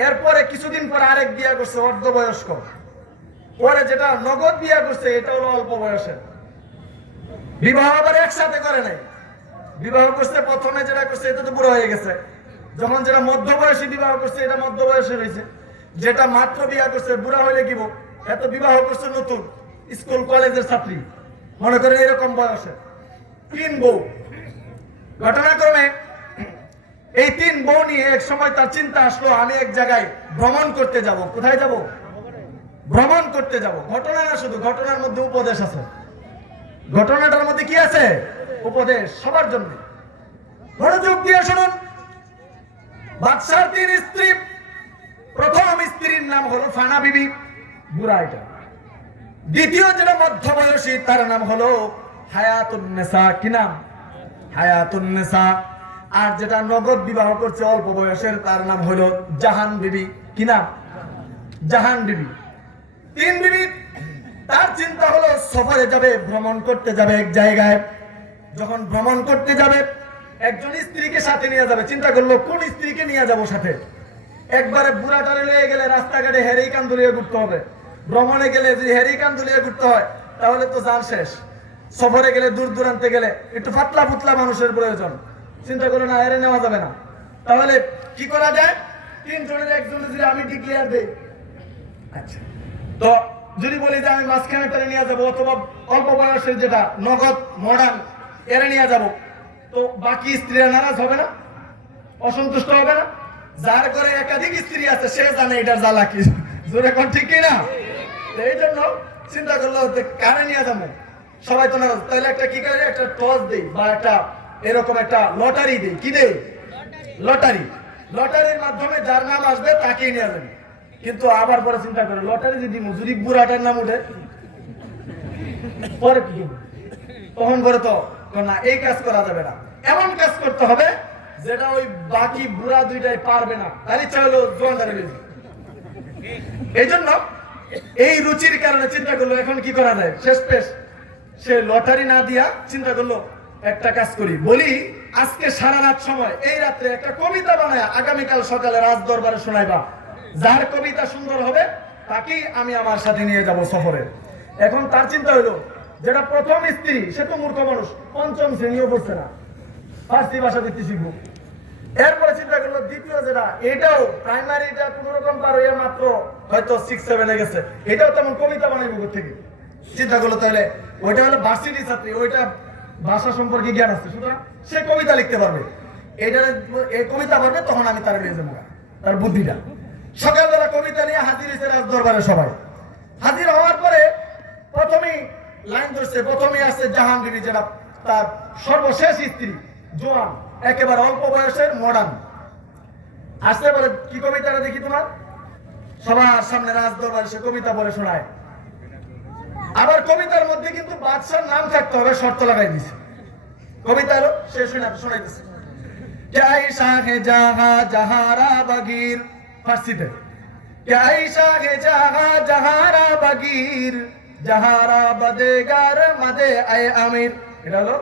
এরপরে কিছুদিন পরে আরেক বিয়ে করছে, অর্ধ বয়স্ক। পরে যেটা নগদ বিয়ে করছে এটা হলো অল্প বয়সের। বিবাহ আবার একসাথে করে নাই, বিবাহ করছে প্রথমে যেটা করছে এটা তো বুড়ো হয়ে গেছে, যখন যেটা মধ্য বয়সী বিবাহ করছে এটা মধ্য বয়সে রয়েছে, যেটা মাত্র বিয়ে করছে বুড়া হইলে কি এত বিবাহ করছে নতুন স্কুল কলেজের ছাত্রী, মনে করেন এরকম বয়সে 3 বউ। ঘটনাক্রমে এই 3 বউ নিয়ে এক সময় তার চিন্তা আসলো, আমি এক জায়গায় ভ্রমণ করতে যাব। কোথায় যাব? ভ্রমণ করতে যাব। ঘটনা না শুধু, ঘটনার মধ্যে উপদেশ আছে। ঘটনাটার মধ্যে কি আছে? উপদেশ সবার জন্য। মনোযোগ দিয়ে শুনুন। বাদশার 3 স্ত্রী। প্রথম স্ত্রীর নাম হলো ফানা বিবি, বুড়া এটা। দ্বিতীয় যেটা মধ্যবয়সী তার নাম হলো হায়াতুন নেসা। কি নাম? হায়াতুন নেসা। আর যেটা নগদ বিবাহ করছে অল্প বয়সের তার নাম হলো জাহান বিবি। কি নাম? জাহান বিবি। 3 বিবি। তার চিন্তা হলো সফরে যাবে, ভ্রমণ করতে যাবে এক জায়গায়। যখন ভ্রমণ করতে যাবে একজন স্ত্রীকে সাথে নিয়ে যাবে। চিন্তা করলো কোন স্ত্রীকে নিয়ে যাব সাথে। একবারে বুড়াটারে লয়ে গেলে রাস্তাঘাটে হেরেই কান্দুলিয়ে ঘুরতে হবে। ভ্রমণে গেলে যদি হেরেই কান্দুলিয়ে ঘুরতে হয় তাহলে তো জান শেষ। সফরে গেলে, দূর দূরান্তে গেলে একটু পাতলা পুতলা মানুষের প্রয়োজন। চিন্তা করে না, এরে নেওয়া যাবে না। তাহলে কি করা যায়? 3 জনের একজনের যদি আমি ডিক্লেয়ার দেই, আচ্ছা, তো যদি বলি যে আমি মাঝখানে তারে নিয়ে যাবো, অথবা অল্প বয়সের যেটা নগদ মডার্ন এরে নিয়ে যাব, তো বাকি স্ত্রীরা নারাজ হবে না? অসন্তুষ্ট হবে না? যার ঘরে একাধিক স্ত্রী আছে সে জানে এটার জ্বালা কি। জোরে কোন ঠিক কিনা? এই জন্য চিন্তা করলো কারে নিয়ে যাবো, সবাই তো নারাজ। তাহলে একটা কি করে, একটা টস দেই বা একটা এরকম একটা লটারি দেই। কি দেই? লটারি। লটারির মাধ্যমে যার নাম আসবে তাকেই নিয়ে যাবে। কিন্তু আবার পরে চিন্তা করে লটারি যদি বুড়াটার নাম উঠে পরে কি, তখন করে তো না, এই কাজ করা যাবে না। এমন কাজ করতে হবে যেটা ওই বাকি বুড়া দুইটাই পারবে না, তার ইচ্ছা হলো জোয়ানদারে বেশি। এই জন্য এই রুচির কারণে চিন্তা করলো এখন কি করা যায়। শেষ পেশ সে লটারি না দিয়া চিন্তা করলো একটা কাজ করি, বলি আজকে সারা রাত সময়, এই রাত্রে একটা কবিতা বানায় আগামীকাল সকালে রাজ দরবারে শোনাইবা। যার কবিতা সুন্দর হবে তাকেই আমি আমার সাথে নিয়ে যাব সফরে। এখন তার চিন্তা হলো যেটা প্রথম স্ত্রী, সে তো মূর্খ মানুষ, 5ম শ্রেণীও পড়ছে না, ফার্সি ভাষা দিতে শিখবো। এরপরে চিন্তা করলো দ্বিতীয় যেটা, এটাও প্রাইমারিটা কোন রকম পার হইয়া মাত্র হয়তো 6-7 এ গেছে, এটাও তেমন কবিতা বানাইবো থেকে চিন্তা করলো, তাহলে ওইটা হলো ভার্সিটি ছাত্রী, ওইটা ভাষা সম্পর্কে জ্ঞান আছে, সুতরাং সে কবিতা লিখতে পারবে, এটা এই কবিতা পারবে, তখন আমি তার নিয়ে যাবো, তার বুদ্ধিটা। সকালবেলা কবিতা নিয়ে হাজির হয়েছে রাজ দরবারে, সবাই হাজির হওয়ার পরে প্রথমেই লাইন ধরছে, প্রথমেই আসছে জাহান বিবি, যেটা তার সর্বশেষ স্ত্রী, জোয়ান, একেবারে অল্প বয়সের, মডার্ন। আসতে বলে কি কবিতাটা দেখি তোমার, সবার সামনে রাজ দরবারে সে কবিতা পড়ে শোনায়। আবার কবিতার মধ্যে কিন্তু বাদশার নাম থাকতে হবে, শর্ত লাগাই দিছে। কবিতারও সে শোনাইতেছে, ক্যাই শাহে জাহা জাহারা বাগির, ফার্সিতে, ক্যাই শাহে জাহা জাহারা বাগির, জাহারা বাদেগার মাদে আয় আমির। এটা হলো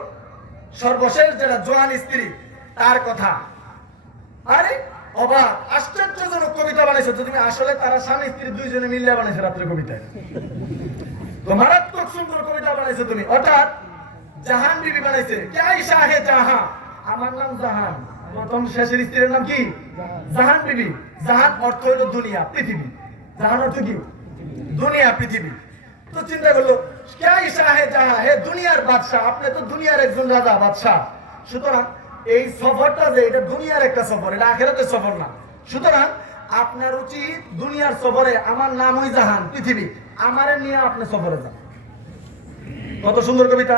সর্বশেষ যেটা জোয়ান স্ত্রী, তার কথা। আরে অবাক আশ্চর্যজনক কবিতা বানাইছে তো তুমি, আসলে তারা স্বামী স্ত্রী দুইজনে মিলে বানাইছে রাত্রে কবিতা, তো মারাত্মক সুন্দর কবিতা বানাইছে তুমি। অর্থাৎ জাহান বিবি বানাইছে, ক্যাই শাহে জাহা, আমার নাম জাহান, প্রথম শেষের স্ত্রীর নাম কি, জাহান বিবি। জাহান অর্থ হলো দুনিয়া, পৃথিবী, জাহান অর্থ কি, দুনিয়া, পৃথিবী। তো চিন্তা করলো, ক্যাই শাহে জাহা, হে দুনিয়ার বাদশা, আপনি তো দুনিয়ার একজন রাজা, বাদশা, সুতরাং এই সফরটা যে এটা দুনিয়ার একটা সফর, এটা আখিরাতের সফর না, সুতরাং আপনার উচিত দুনিয়ার সফরে, আমার নাম ওই জাহান, পৃথিবী, আমারে নিয়ে আপনি সফরে যান। কত সুন্দর কবিতা।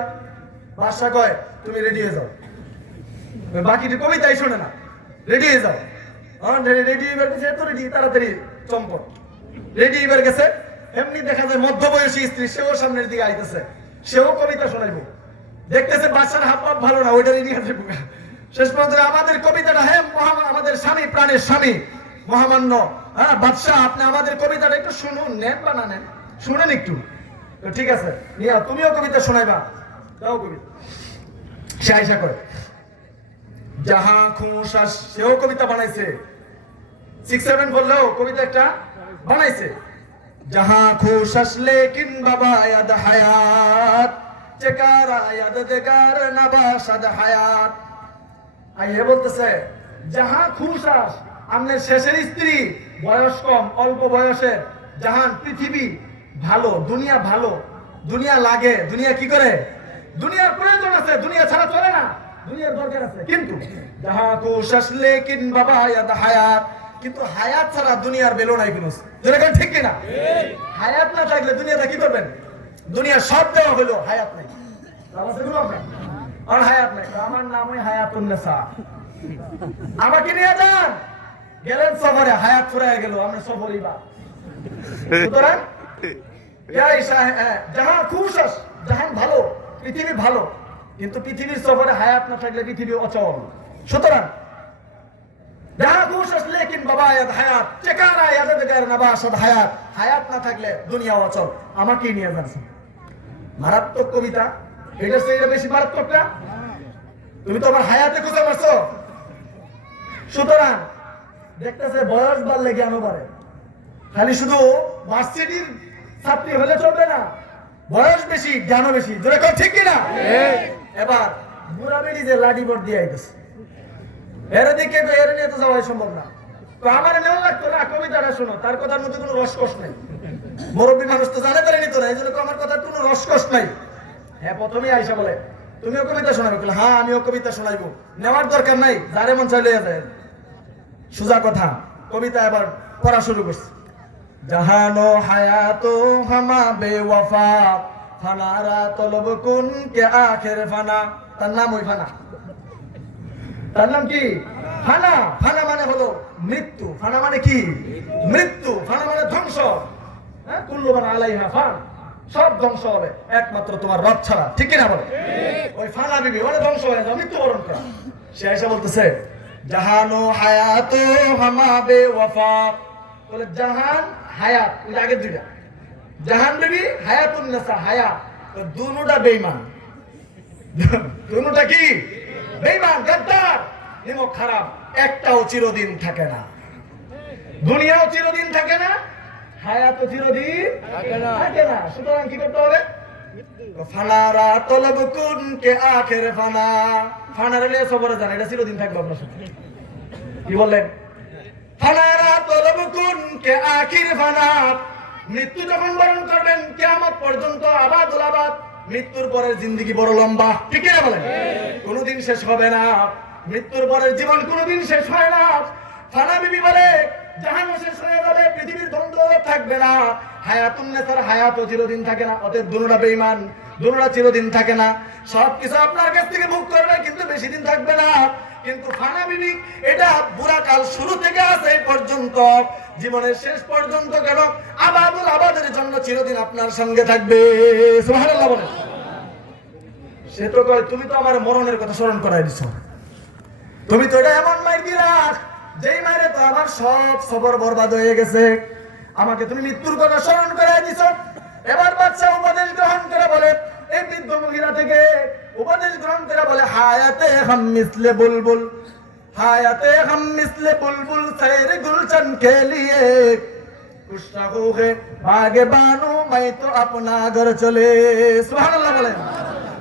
বাদশা কয় তুমি রেডি হয়ে যাও, বাকিটি কবিতাই শোনে না, রেডি হয়ে যাও। রেডি হয়ে গেছে, এত রেডি, তাড়াতাড়ি চম্পট, রেডি হয়ে গেছে। এমনি দেখা যায় মধ্যবয়সী স্ত্রী, সেও সামনের দিকে আইতেছে, সেও কবিতা শোনাইবো, দেখতেছে বাদশার হাব ভাব ভালো না, ওইটা রেডি আছে। শেষ পর্যন্ত আমাদের কবিতাটা, হ্যাঁ আমাদের স্বামী, প্রাণের স্বামী, মহামান্য বাদশাহ, আপনি আমাদের কবিতাটা একটু শুনুন, নেন বা না নেন, শুনেন একটু। ঠিক আছে, নিয়া তুমিও কবিতা শোনাইবা, দাও কবিতা। সে আইসা করে যাহা খুশাস, সেও কবিতা বানাইছে, 6-7 বললেও কবিতা একটা বানাইছে। যাহা খুশাস লেকিন বাবা ইয়াদ হায়াত, চেকারা ইয়াদ দেগার নাবাসাদ হায়াত। আইয়ে বলতেছে যাহা খুশাস, আমনের শেষের স্ত্রী, বয়স কম, অল্প বয়সের, জাহান পৃথিবী, ভালো, দুনিয়া ভালো, দুনিয়া লাগে, দুনিয়া কি করে, দুনিয়ার প্রয়োজন আছে, দুনিয়া ছাড়া চলে না, দুনিয়ার দরকার আছে, কিন্তু যাহা খুশাস লেকিন বাবা ইয়াদ হায়াত, কিন্তু হায়াত ছাড়া দুনিয়ার বেলো নাই কোনো, যেটা ঠিক কিনা? হায়াত না থাকলে দুনিয়াটা কি করবেন, দুনিয়া সব দেওয়া হলো, হায়াত নাই, আর হায়াত নাই। আমার নাম ওই হায়াতুন নেসা, আমাকে নিয়ে যান, গেলেন সফরে, হায়াত ফুরায় গেল, আমরা সফরই বা। সুতরাং জাহান খুশাস, জাহান ভালো, পৃথিবী ভালো, কিন্তু পৃথিবীর সফরে হায়াত না থাকলে পৃথিবী অচল। সুতরাং জাহা খুশাস লেকিন বাবা ইয়াদ হায়াত, চেকারা ইয়াদ দেগার নাবাসাদ হায়াত, হায়াত না থাকলে দুনিয়া অচল, আমাকেই নিয়ে যাচ্ছে। মারাত্মক কবিতা, এটা সেইটা বেশি মারাত্মক না? তুমি তো আমার হায়াতে খুঁজে পারছো। সুতরাং দেখতেছে বয়স বাড়লে জ্ঞানও বাড়ে, খালি শুধু ভার্সিটির ছাত্রী হলে চলবে না, বয়স বেশি জ্ঞানও বেশি, যেটা কেউ ঠিক কিনা? এবার বুড়া বেড়ি যে লাডি বোর্ড দিয়ে আইতেছে, এর দিকে এর নিয়ে তো যাওয়াই সম্ভব না, তো আমার নেওয়া লাগতো না, কবিতাটা শোনো, তার কথার মধ্যে কোনো রসকস নাই, মুরব্বী মানুষ তো জানে তারা নিত না, এই জন্য আমার কথার কোনো রসকস নাই। হ্যাঁ, প্রথমেই আইসা বলে তুমিও কবিতা শোনাবে, হ্যাঁ আমিও কবিতা শোনাইবো, নেওয়ার দরকার নাই, যারে মন চাইলে যায়, সোজা কথা। কবিতা এবার পড়া শুরু করছে। জাহানো হায়াতো হামা বেওয়াফা, ফানারা তলব কুন কে আখের ফানা। তার নাম ওই ফানা, তার নাম কি? ফানা। ফানা মানে হলো মৃত্যু, ফানা মানে কি? মৃত্যু। ফানা মানে ধ্বংস। হ্যাঁ, কুল্লু মান আলাইহা ফান, সব ধ্বংস হবে একমাত্র তোমার রব ছাড়া, ঠিক কিনা বলে? ওই ফানা বিবি ওরা ধ্বংস হয়ে যাবে, মৃত্যুবরণ করা। সে এসে বলতেছে জাহানো হায়াতো হামা বেওয়াফা, বলে জাহান হায়াত, ওই আগের দুইটা, জাহান বিবি হায়াতুন নেসা, হায়াত, দুনুটা বেঈমান, দুনুটা কি? বেঈমান, গাদ্দার, নিমক খারাপ, একটাও চিরদিন থাকে না, দুনিয়াও চিরদিন থাকে না, হায়াতও চিরদিন থাকে না। সুতরাং কি করতে হবে? ফানারা তলব কুন কে আখের ফানা, ফানারে নিয়ে সবরে জান, এটা চিরদিন থাকবে আপনার সাথে। কি বললেন? ফানারা তলবকুন কে আখির ফানা, মৃত্যু যখন বরণ করবেন কিয়ামত পর্যন্ত আবাদুল আবাদ, মৃত্যুর পরের জিন্দেগি বড় লম্বা, ঠিক না বলেন? কোনোদিন শেষ হবে না, মৃত্যুর পরের জীবন কোনোদিন শেষ হয় না। ফানা বিবি বলে জাহান্নাম শেষ হয়ে যাবে, পৃথিবীর দ্বন্দ্ব থাকবে না। হায়াতুন নেসার হায়াতও চিরদিন থাকে না, অতএব দুনুরা বেঈমান, দুনুরা চিরদিন থাকে না। সবকিছু আপনার কাছ থেকে ভোগ করবে কিন্তু বেশি দিন থাকবে না। কিন্তু ফানা বিবি এটা বুড়া কাল শুরু থেকে আছে এই পর্যন্ত, জীবনের শেষ পর্যন্ত কেন আবাদুল আবাদের জন্য চিরদিন আপনার সঙ্গে থাকবে। সুবহানাল্লাহ বলেন। সে তো কয় তুমি তো আমার মরণের কথা স্মরণ করাই দিছো, তুমি তো এটা এমন মাইর দিলা যেই মাইরে তো আমার সব সবর বরবাদ হয়ে গেছে, আমাকে তুমি মৃত্যুর কথা স্মরণ করাই দিছো। এবার বাদশা উপদেশ গ্রহণ করে বলে, এই বৃদ্ধ মহিলা থেকে উপদেশ গ্রহণ করে বলে, হায়াতে হাম মিসলে বুলবুল, হায়াতে হাম মিসলে বুলবুল সৈর গুলশন কে লিয়ে কুশা হুয়ে বাগে বানু मैं तो अपना घर चले। सुभानअल्लाह बोले।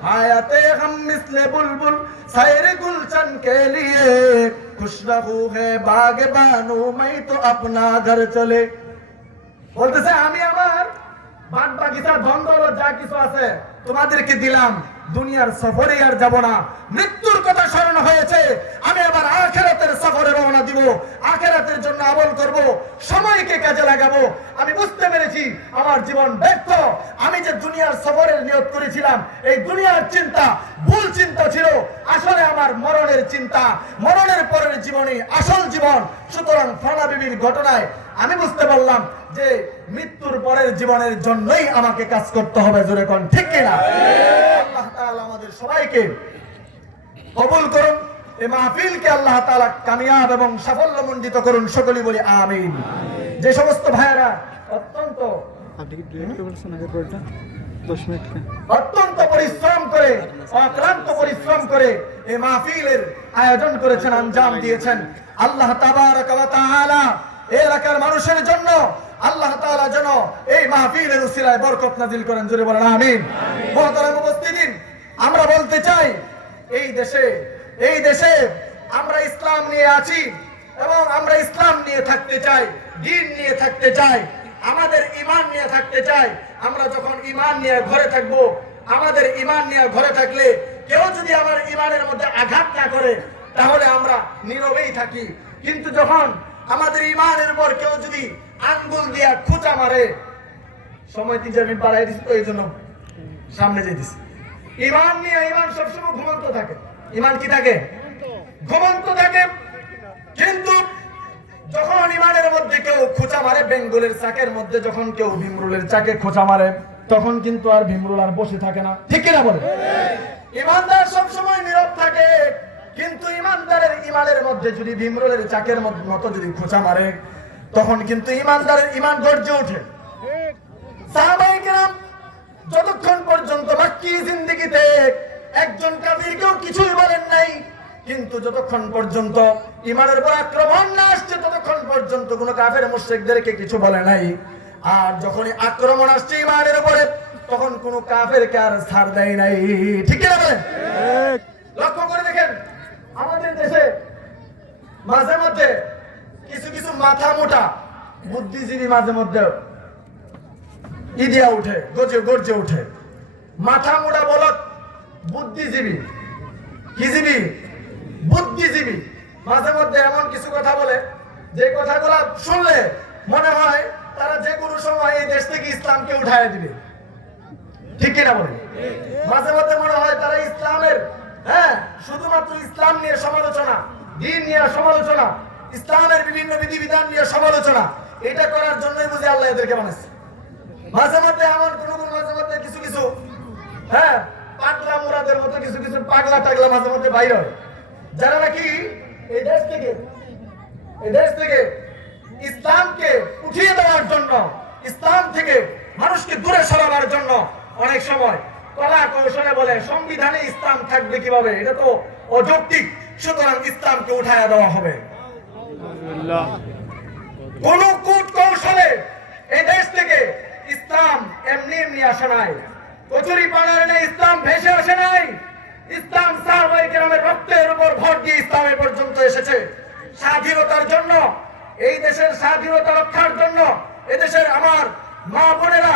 हायते हम मिसले बुलबुल सैर गुलशन के लिए खुश रहू है बाग बानू मैं तो अपना घर चले। বলতেছে আমি আমার বাগ বাগিচা ধন যা কিছু আছে তোমাদেরকে দিলাম, দুনিয়ার সফরে আর যাব না, মৃত্যুর কথা স্মরণ হয়েছে, আমি আবার আখিরাতের সফরে রওনা দিব, আখিরাতের জন্য আমল করব, সময়কে কাজে লাগাবো। আমি বুঝতে পেরেছি আমার জীবন ব্যর্থ, আমি যে দুনিয়ার সফরের নিয়ত করেছিলাম এই দুনিয়ার চিন্তা ভুল চিন্তা ছিল, আসলে আমার মরণের চিন্তা, মরণের পরের জীবনই আসল জীবন। সুতরাং ফানা বিবির ঘটনায় আমি বুঝতে পারলাম যে মৃত্যুর পরের জীবনের জন্যই আমাকে কাজ করতে হবে। জোরে কোন ঠিক কিনা? আল্লাহ তাআলা আমাদের সবাইকে কবুল করুন, এই মাহফিলকে আল্লাহ তাআলা কামিয়াব এবং সাফল্যমণ্ডিত করুন, সকলেই বলি আমিন। যে সমস্ত ভাইয়েরা অত্যন্ত পরিশ্রম করে, অক্লান্ত পরিশ্রম করে এই মাহফিলের আয়োজন করেছেন, আঞ্জাম দিয়েছেন, আল্লাহ তাবারাক ওয়া তাআলা এলাকার মানুষের জন্য আল্লাহ তাআলা যেন এই মাহফিলের উসিলায় বরকত নাজিল করেন। জোরে বলেন আমিন। মুহতারাম উপস্থিতিন, আমরা বলতে চাই এই দেশে আমরা ইসলাম নিয়ে আছি এবং আমরা ইসলাম নিয়ে থাকতে চাই, দ্বীন নিয়ে থাকতে চাই, আমাদের ঈমান নিয়ে থাকতে চাই। আমরা যখন ঈমান নিয়ে ঘরে থাকবো, আমাদের ঈমান নিয়ে ঘরে থাকলে কেউ যদি আমার ঈমানের মধ্যে আঘাত না করে তাহলে আমরা নীরবেই থাকি। কিন্তু যখন আমাদের ঈমানের উপর কেউ যদি আঙ্গুল দিয়া খোঁচা মারে, সময় 3-4 মিনিট বাড়াই দিচ্ছি তো এই জন্য সামনে যেতেছি। ঈমান নিয়ে ঈমান সবসময় ঘুমন্ত থাকে, ঈমান কি থাকে? ঘুমন্ত থাকে। কিন্তু যখন ঈমানের মধ্যে কেউ খোঁচা মারে, বেঙ্গলের চাকের মধ্যে যখন কেউ ভীমরুলের চাকে খোঁচা মারে তখন কিন্তু আর ভীমরুল আর বসে থাকে না, ঠিক কিনা বলে? ঈমানদার সবসময় নীরব থাকে। কিন্তু ঈমানদারের ঈমানের মধ্যে যদি ভীমরুলের চাকের মতো যদি খোঁচা মারে তখন কিন্তু ঈমানদারের ঈমান গর্জে ওঠে। সাহাবায়ে কেরাম যতক্ষণ পর্যন্ত মক্কি জিন্দেগিতে একজন কাফিরকেও কিছুই বলেন নাই, কিন্তু যতক্ষণ পর্যন্ত ঈমানের উপর আক্রমণ না আসছে ততক্ষণ পর্যন্ত কোনো কাফের মুশরিকদেরকে কিছু বলে নাই। আর যখনই আক্রমণ আসছে ঈমানের উপরে তখন কোনো কাফেরকে আর ছাড় দেয় নাই, ঠিক কি না বলেন? লক্ষ্য করে দেখেন আমাদের দেশে মাঝে মধ্যে কিছু কিছু মাথা মোটা বুদ্ধিজীবী মাঝে মধ্যে ইদিয়া উঠে, গর্জে উঠে। মাথা মোটা বলক বুদ্ধিজীবী, কি জীবী? বুদ্ধিজীবী। মাঝে মধ্যে এমন কিছু কথা বলে যে কথাগুলো শুনলে মনে হয় তারা যে কোনো সময় এই দেশ থেকে ইসলামকে উঠায় দিবে, ঠিক কিনা বলে? মাঝে মধ্যে মনে হয় তারা ইসলামের শুধুমাত্র ইসলাম নিয়ে সমালোচনা, দ্বীন নিয়ে সমালোচনা, ইসলামের বিভিন্ন বিধিবিধান নিয়ে সমালোচনা, এটা করার জন্যই বুঝি আল্লাহ এদেরকে বানাইছে। মাঝে মধ্যে এমন মাঝে মধ্যে কিছু কিছু পাগলা মুরাদের মতো কিছু কিছু পাগলা টাগলা মাঝে মধ্যে বাইর হয়, যারা নাকি এই দেশ থেকে ইসলামকে উঠিয়ে দেওয়ার জন্য, ইসলাম থেকে মানুষকে দূরে সরাবার জন্য অনেক সময় কলা কৌশলে বলে সংবিধানে ইসলাম থাকবে কিভাবে, এটা তো অযৌক্তিক, সুতরাং ইসলামকে উঠায়া দেওয়া হবে। কোন কূট কৌশলে এই দেশ থেকে ইসলাম এমনি এমনি আসে নাই, কচুরি পানার ইসলাম ভেসে আসে নাই। ইসলাম সাহাবায়ে কেরামের রক্তের উপর ভর দিয়ে ইসলামের পর্যন্ত এসেছে। স্বাধীন স্বাধীনতার জন্য, এই দেশের স্বাধীনতা রক্ষার জন্য, এদেশের আমার মা বোনেরা,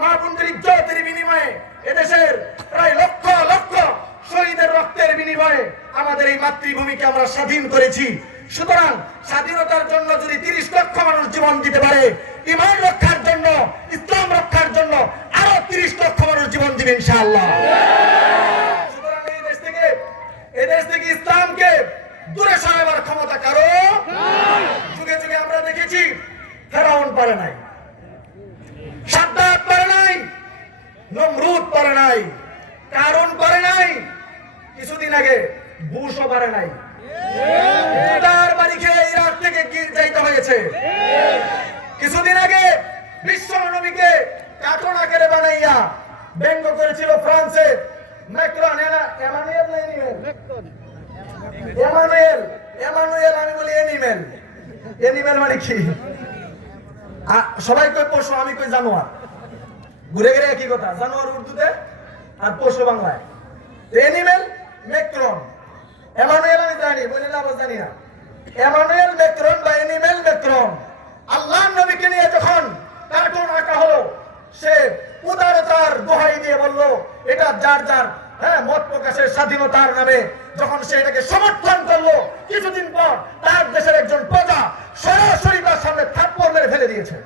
মা বোনদের ইজ্জতের বিনিময়ে, এদেশের প্রায় লক্ষ লক্ষ শহীদের রক্তের বিনিময়ে আমাদের এই মাতৃভূমিকে আমরা স্বাধীন করেছি। সুতরাং স্বাধীনতার জন্য যদি 30 লক্ষ মানুষ জীবন দিতে পারে, ঈমান রক্ষার জন্য, ইসলাম রক্ষার জন্য আরো 30 লক্ষ মানুষ জীবন দিবে ইনশাআল্লাহ। সুতরাং এই দেশ থেকে ইসলামকে দূরে সরাবার ক্ষমতা কারো যুগে যুগে আমরা দেখেছি। ফেরাউন পারে নাই, সাদ্দাত পারে নাই, নমরুদ পারে নাই, কারুন পারে নাই, কিছুদিন আগে বুশও পারে নাই। তার বাড়ি খেয়ে ইরাক থেকে যাইতে হয়েছে। কিছুদিন আগে বিশ্ব নবীকে কার্টুন আকারে বানাইয়া ব্যঙ্গ করেছিল ফ্রান্সের ম্যাক্রন। এমানুয়েল আমি বলি এনিমেল। এনিমেল মানে কি? সবাই কই পশু, আমি কই জানোয়ার। ঘুরে ঘুরে একই কথা, জানোয়ার উর্দুতে আর পশু বাংলায়। এনিমেল ম্যাক্রন, এমানুয়েল আমি জানি, বলি না আবার জানি না। এমানুয়েল ম্যাক্রন বা এনিমেল ম্যাক্রন আল্লাহর নবীকে নিয়ে যখন কার্টুন আঁকা হলো, সে উদারতার দোহাই দিয়ে বলল এটা যার যার মত প্রকাশের স্বাধীনতার নামে যখন সে এটাকে সমর্থন করলো, কিছুদিন পর তার দেশের একজন প্রজা সরাসরি তার সামনে থাপ্পড় মেরে ফেলে দিয়েছে।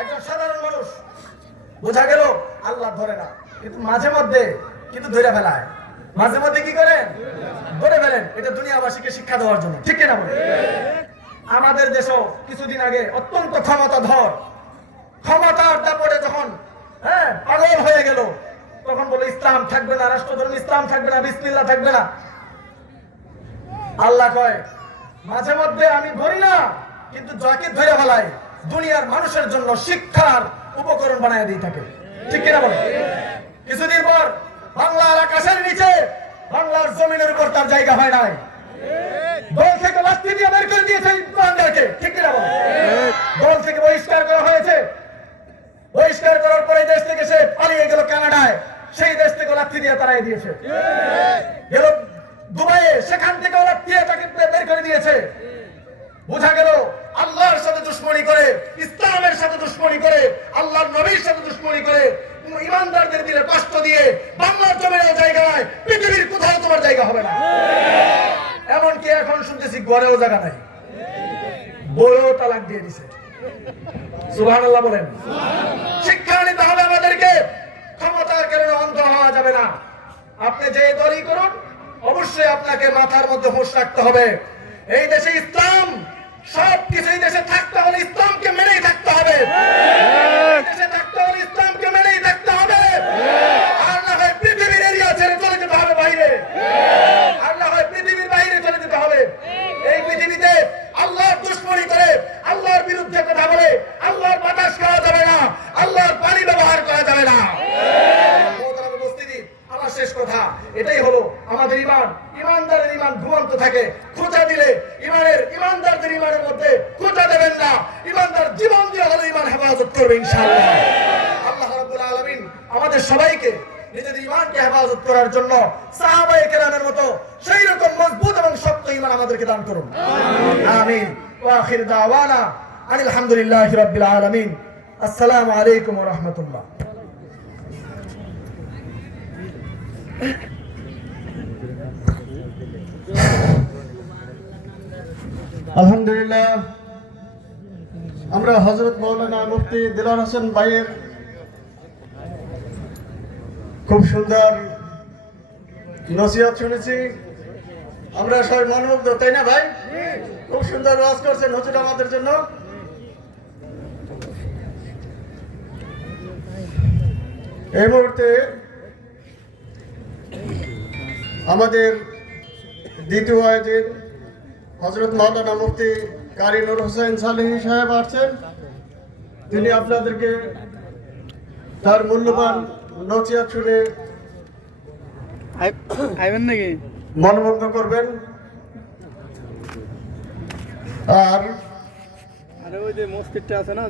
একজন সাধারণ মানুষ। বোঝা গেল আল্লাহ ধরে না, কিন্তু মাঝে মধ্যে কিন্তু ধরে ফেলায়। মাঝে মধ্যে কি করেন? ধরে ফেলেন। এটা দুনিয়াবাসীকে শিক্ষা দেওয়ার জন্য, ঠিক কিনা বলে? আমাদের দেশও কিছুদিন আগে অত্যন্ত ক্ষমতার দাপটে যখন পাগল হয়ে গেল, তখন বলে ইসলাম থাকবে না, রাষ্ট্রধর্ম ইসলাম থাকবে না, বিসমিল্লাহ থাকবে না। আল্লাহ কয় মাঝে মধ্যে আমি ধরি না, কিন্তু যাকে ধরে ফেলাই দুনিয়ার মানুষের জন্য শিক্ষার উপকরণ বানায় দিয়ে থাকে, ঠিক কিনা বলে? কিছুদিন পর বাংলার আকাশের নিচে, বাংলার জমিনের উপর তার জায়গা হয় নাই। দল থেকে লাঠি দিয়ে বের করে দিয়েছে ইমানদারকে, ঠিক কিনা বলে? দল থেকে বহিষ্কার করা হয়েছে। বহিষ্কার করার পরে দেশ থেকে সে পালিয়ে গেল কানাডায়, সেই দেশ থেকে লাঠি দিয়ে তাড়াই দিয়েছে। গেল দুবাইয়ে, সেখান থেকে লাঠি দিয়ে তাকে বের করে দিয়েছে। বোঝা গেল আল্লাহর সাথে দুশ্মনী করে, ইসলামের সাথে দুশ্মনী করে, আল্লাহর নবীর সাথে দুশ্মনী করে, ইমানদারদের দিলে কষ্ট দিয়ে বাংলার জমির জায়গা নাই, পৃথিবীর কোথাও তোমার জায়গা হবে না। এমনকি এখন শুনতেছি ঘরেও জায়গা নাই, বইও তালাক দিয়ে দিছে। সুবহানাল্লাহ বলেন। শিক্ষা নিতে হবে আমাদেরকে। ক্ষমতার কারণে অন্ধ হওয়া যাবে না। আপনি যে দলই করুন, অবশ্যই আপনাকে মাথার মধ্যে হুঁশ রাখতে হবে। এই দেশে ইসলাম, সবকিছু এই দেশে থাকতে হলে ইসলামকে মেনেই থাকতে হবে। দেশে থাকতে হলে ইসলামকে মেনেই থাকতে হবে। আর না হয় পৃথিবীর এরিয়া ছেড়ে চলে যেতে হবে বাইরে, আর না হয় পৃথিবীর বাইরে চলে যেতে হবে। এই পৃথিবীতে আল্লাহর দুশ্মনী করে, আল্লাহর বিরুদ্ধে কথা বলে আল্লাহর বাতাস খাওয়া যাবে না, আল্লাহর পানি ব্যবহার করা যাবে না। আমার শেষ কথা এটাই হলো, আমাদের ঈমান, ঈমানদারের ঈমান ঘুমন্ত থাকে। খোঁচা দিলে ঈমানদারদের ঈমানের মধ্যে খোঁচা দেবেন না। ঈমানদার জীবন দিয়ে হলো ঈমান হেফাজত করবে ইনশাআল্লাহ। আল্লাহ রাব্বুল আলামিন আমাদের সবাইকে নিজেদের ঈমানকে হেফাজত করার জন্য সাহাবায়ে কেরামের মতো সেই রকম মজবুত এবং শক্ত ঈমান আমাদেরকে দান করুন, আমিন। ওয়া আখির দাওয়ানা আনিল হামদুলিল্লাহি রাব্বিল আলামিন। আসসালামু আলাইকুম ওয়া রাহমাতুল্লাহ। আলহামদুলিল্লাহ, আমরা হযরত মাওলানা মুফতি দিলওয়ার হোসেন ভাইয়ের খুব সুন্দর নসিহত শুনেছি। আমরা সবাই মনোমুগ্ধ, তাই না ভাই? খুব সুন্দর ওয়াজ করছেন হুজুর আমাদের জন্য। এই মুহূর্তে আমাদের দ্বিতীয় আয়োজন হযরত মাওলানা মুফতি কারি নূর হোসেন সালেহী সাহেব আসছেন। তিনি আপনাদেরকে তার মূল্যবান নসিহত শুনে মনোমুগ্ধ করবেন। আর ওই যে মসজিদটা আছে না,